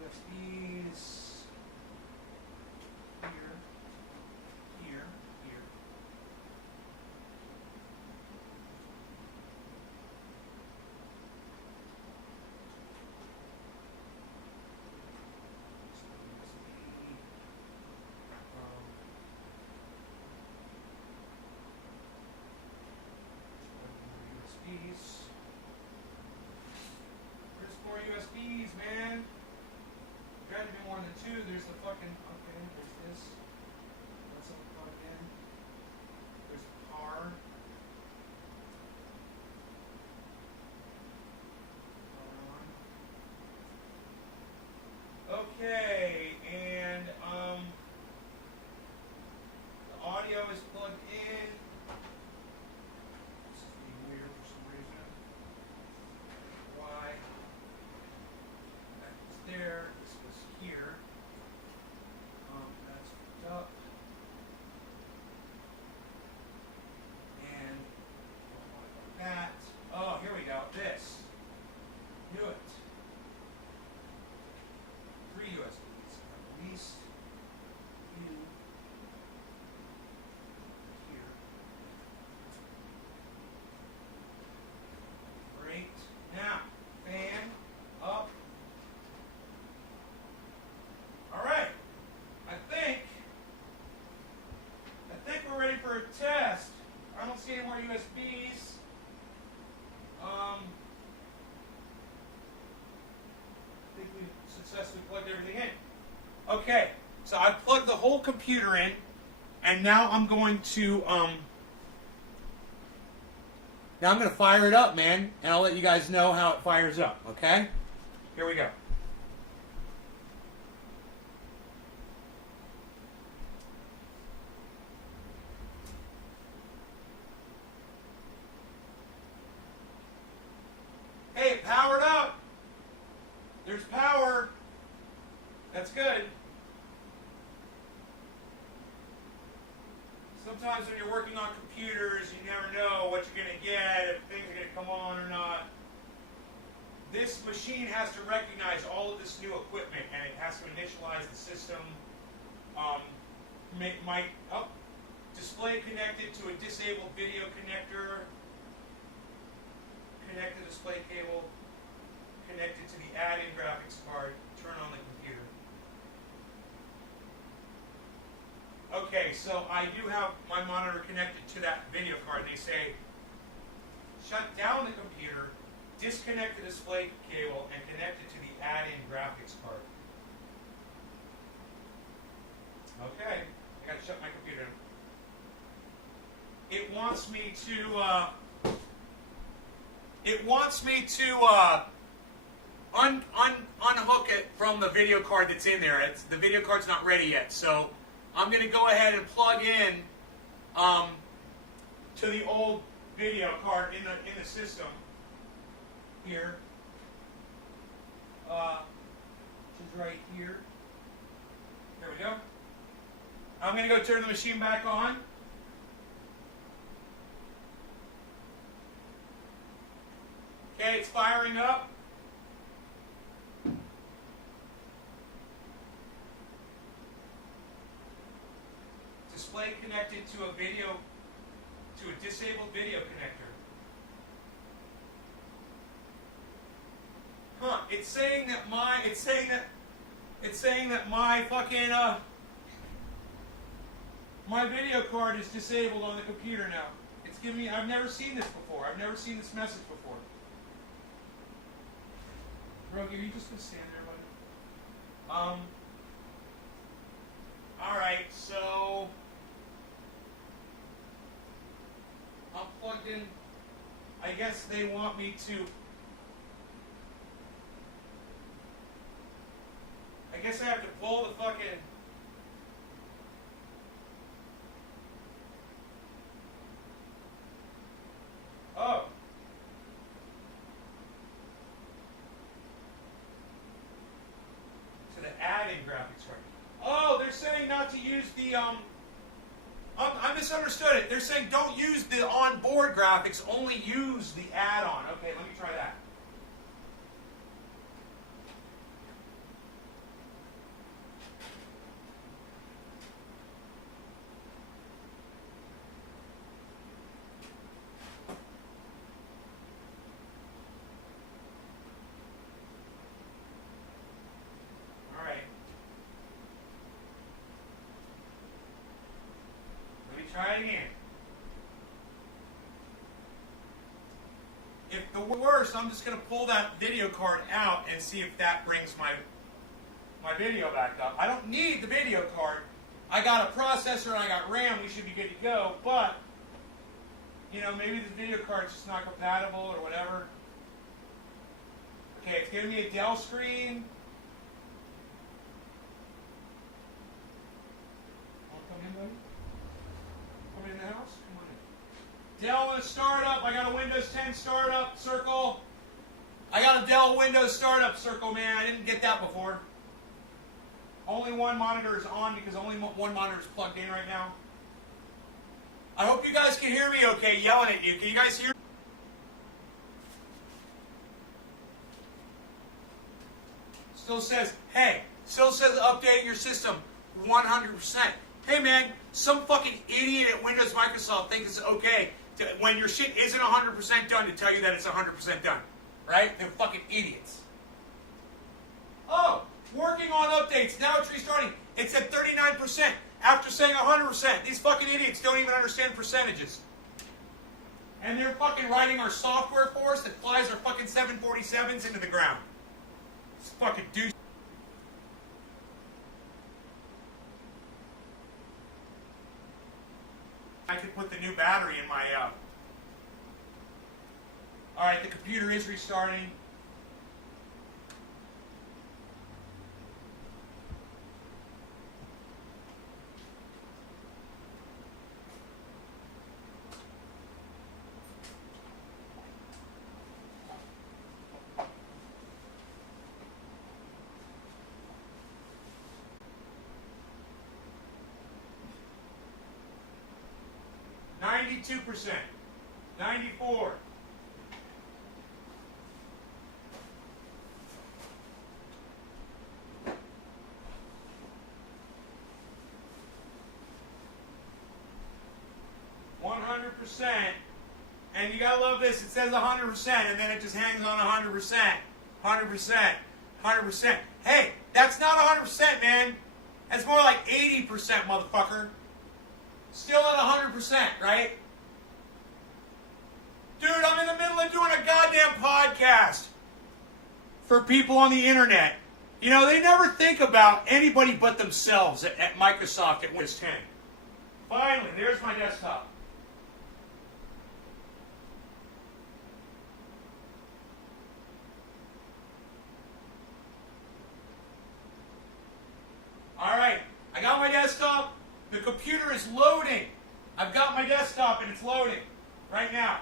USBs here, here, here. USBs. There's more USBs, man. There had to be more than two. There's the fucking, okay, there's this. That's all plugged in. There's the car. Okay, and the audio is plugged in. This is being weird for some reason. Why? That was there. This was here. That's hooked up. And that. Oh, here we go. This. Knew it. 3 USBs. At least you here. Great. Now, fan up. All right. I think we're ready for a test. I don't see any more USBs. I think we successfully plugged everything in. Okay, so I plugged the whole computer in, and now I'm going to fire it up, man, and I'll let you guys know how it fires up. Okay, here we go. Hey, it powered up. There's power. That's good. Sometimes when you're working on computers, you never know what you're going to get, if things are going to come on or not. This machine has to recognize all of this new equipment, and it has to initialize the system. Display connected to a disabled video connector. Connect the display cable. Connected to the add-in graphics card. Turn on the computer. Okay, so I do have my monitor connected to that video card. They say, shut down the computer, disconnect the display cable, and connect it to the add-in graphics card. Okay, I gotta shut my computer down. It wants me to unhook it from the video card that's in there. The video card's not ready yet, so I'm going to go ahead and plug in to the old video card in the system here, which is right here. There we go. I'm going to go turn the machine back on. Okay, it's firing up. Display connected to a disabled video connector. Huh, it's saying that my fucking my video card is disabled on the computer now. It's giving me, I've never seen this before. I've never seen this message before. Rogi, are you just gonna stand there, buddy? Alright, so I'm plugged in. I guess they want me to. I guess I have to pull the fucking. Oh. To the add-in graphics card. Oh, they're saying not to use the I misunderstood it. They're saying don't use the onboard graphics, only use the add-on. Okay, let me try that. All right. Try it again. If the worst, I'm just going to pull that video card out and see if that brings my video back up. I don't need the video card. I got a processor and I got RAM. We should be good to go. But, you know, maybe the video card's just not compatible or whatever. Okay, it's giving me a Dell screen. Want to come in, buddy? In the house? Come on in. Dell in a startup. I got a Windows 10 startup circle. I got a Dell Windows startup circle, man. I didn't get that before. Only one monitor is on because only one monitor is plugged in right now. I hope you guys can hear me okay, yelling at you. Can you guys hear me? Still says, hey, still says updating your system 100%. Hey man, some fucking idiot at Windows Microsoft thinks it's okay to, when your shit isn't 100% done, to tell you that it's 100% done. Right? They're fucking idiots. Oh, working on updates. Now it's restarting. It's at 39% after saying 100%. These fucking idiots don't even understand percentages. And they're fucking writing our software for us that flies our fucking 747s into the ground. It's fucking douche. I could put the new battery in my, Alright, the computer is restarting. %, 94. %, and you gotta love this. It says 100%, and then it just hangs on 100%, 100%, 100%. Hey, that's not 100%, man. That's more like 80%, motherfucker. Still at 100%, right? Dude, I'm in the middle of doing a goddamn podcast for people on the internet. You know, they never think about anybody but themselves at Microsoft at Windows 10. Finally, there's my desktop. The computer is loading. I've got my desktop and it's loading right now.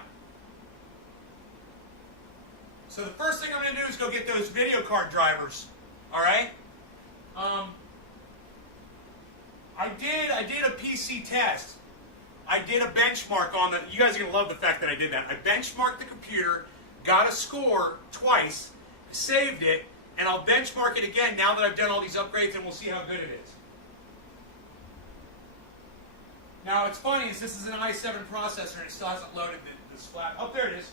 So the first thing I'm going to do is go get those video card drivers. All right. I did a PC test. I did a benchmark on the. You guys are going to love the fact that I did that. I benchmarked the computer, got a score twice, saved it, and I'll benchmark it again now that I've done all these upgrades, and we'll see how good it is. Now, what's funny is this is an i7 processor, and it still hasn't loaded the splat. Oh, there it is.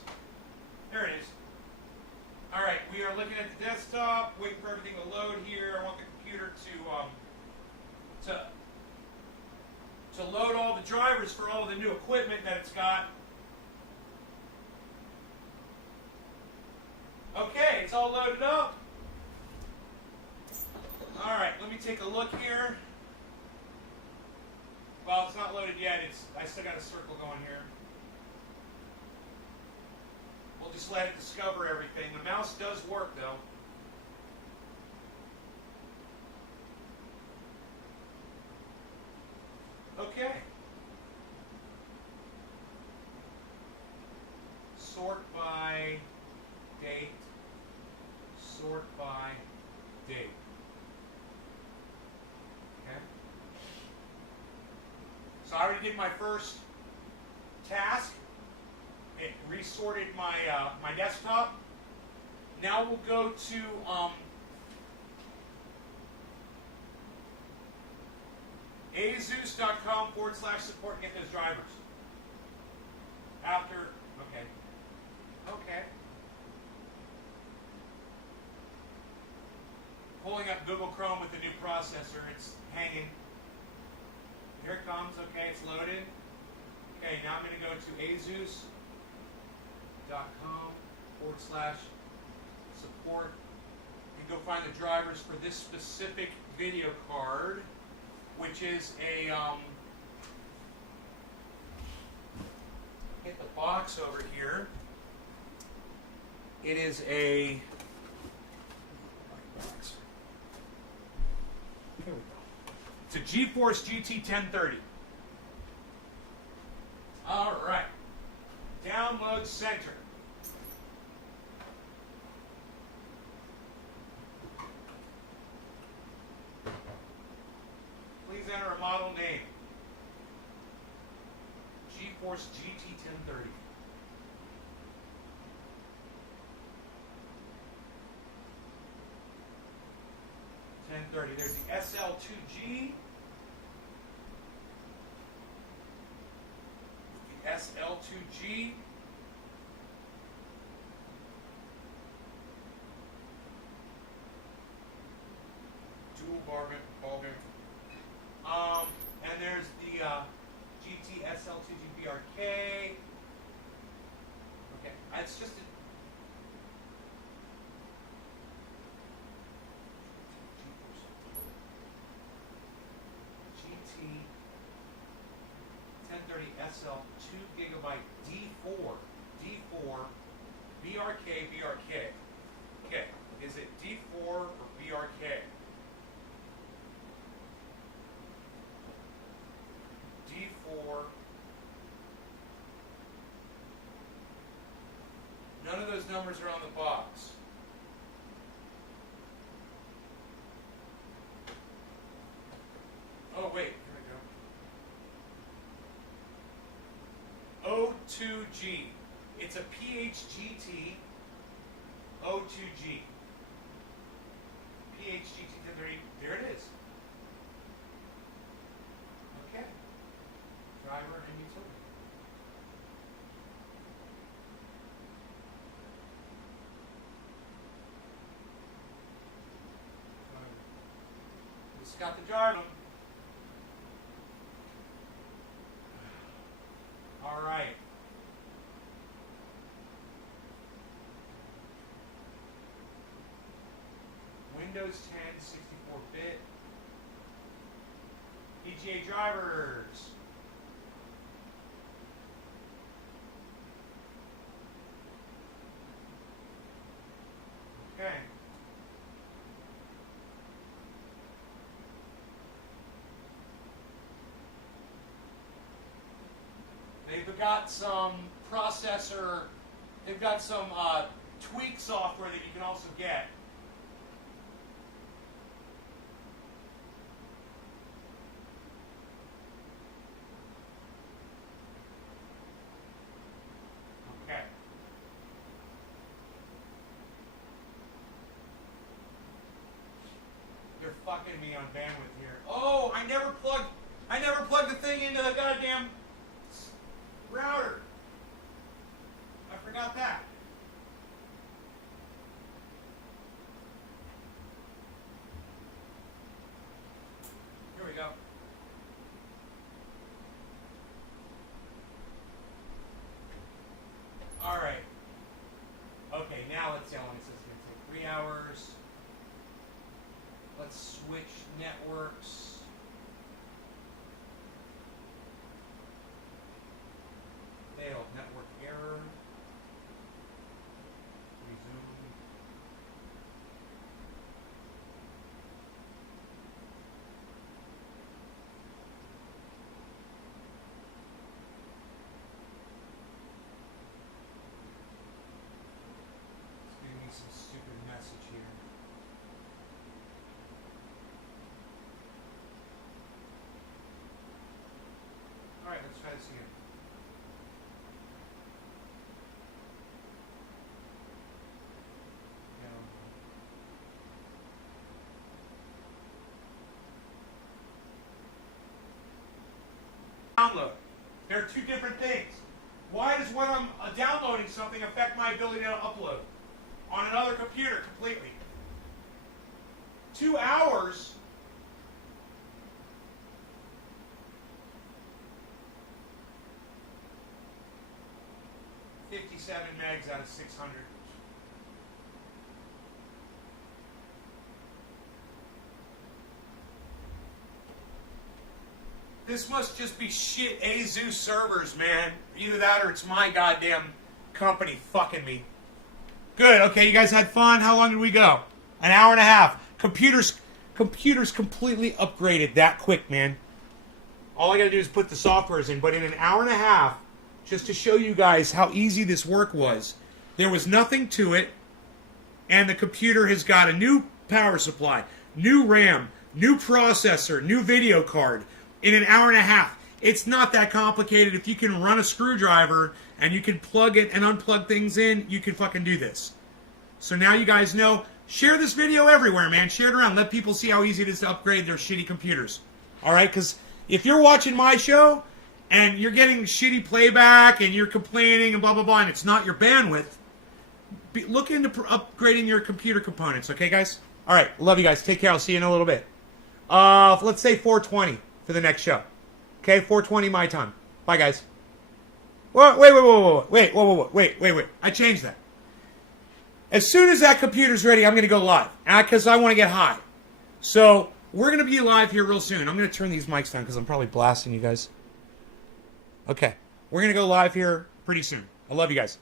There it is. All right, we are looking at the desktop, waiting for everything to load here. I want the computer to load all the drivers for all the new equipment that it's got. Okay, it's all loaded up. All right, let me take a look here. Well, it's not loaded yet. I still got a circle going here. We'll just let it discover everything. The mouse does work, though. Okay. Sort by date. Sort by date. Okay. So I already did my first task. It resorted my my desktop. Now we'll go to asus.com/support and get those drivers. After, okay. Pulling up Google Chrome with the new processor. It's hanging. Here it comes. Okay, it's loaded. Okay, now I'm going to go to asus.com/support and go find the drivers for this specific video card, which is a get the box over here. It is a here we go. It's a GeForce GT 1030. All right. Download center. Please enter a model name. GeForce GT 1030. There's the SL2G. The SL2G. Dual ball bearing. And there's the GT SL2G BRK. Okay, it's just a GT 1030 SL 2GB D4 BRK. Okay, is it D4 or BRK? D4. None of those numbers are on the box. Oh, wait. Here we go. O2G. It's a PHGT O2G. PHGT 1030. There it is. Okay. Driver and utility. It's got the driver. All right. Windows 10 64-bit. PGA drivers. Okay. got some processor, they've got some tweak software that you can also get. Okay. They're fucking me on bandwidth here. Oh, I never plugged the thing into the goddamn router. I forgot that. Here we go. All right. Okay, now let's see how long it says it's going to take. 3 hours. Let's switch networks. Failed network error. Resume. It's giving me some stupid message here. Alright, let's try this again. Download. There are two different things. Why does when I'm downloading something affect my ability to upload on another computer completely? 2 hours. $57 megs out of 600. This must just be shit ASUS servers, man. Either that or it's my goddamn company fucking me. Good, okay, you guys had fun. How long did we go? An hour and a half. Computers completely upgraded that quick, man. All I gotta do is put the softwares in, but in an hour and a half, just to show you guys how easy this work was. There was nothing to it, and the computer has got a new power supply, new RAM, new processor, new video card, in an hour and a half. It's not that complicated. If you can run a screwdriver and you can plug it and unplug things in, you can fucking do this. So now you guys know. Share this video everywhere, man. Share it around. Let people see how easy it is to upgrade their shitty computers. Alright? Because if you're watching my show and you're getting shitty playback and you're complaining and blah, blah, blah, and it's not your bandwidth, look into upgrading your computer components. Okay, guys? Alright. Love you guys. Take care. I'll see you in a little bit. Let's say 4:20 for the next show. Okay, 4:20 my time. Bye, guys. Wait. I changed that. As soon as that computer's ready, I'm going to go live. Because I want to get high. So, we're going to be live here real soon. I'm going to turn these mics down because I'm probably blasting you guys. Okay. We're going to go live here pretty soon. I love you guys.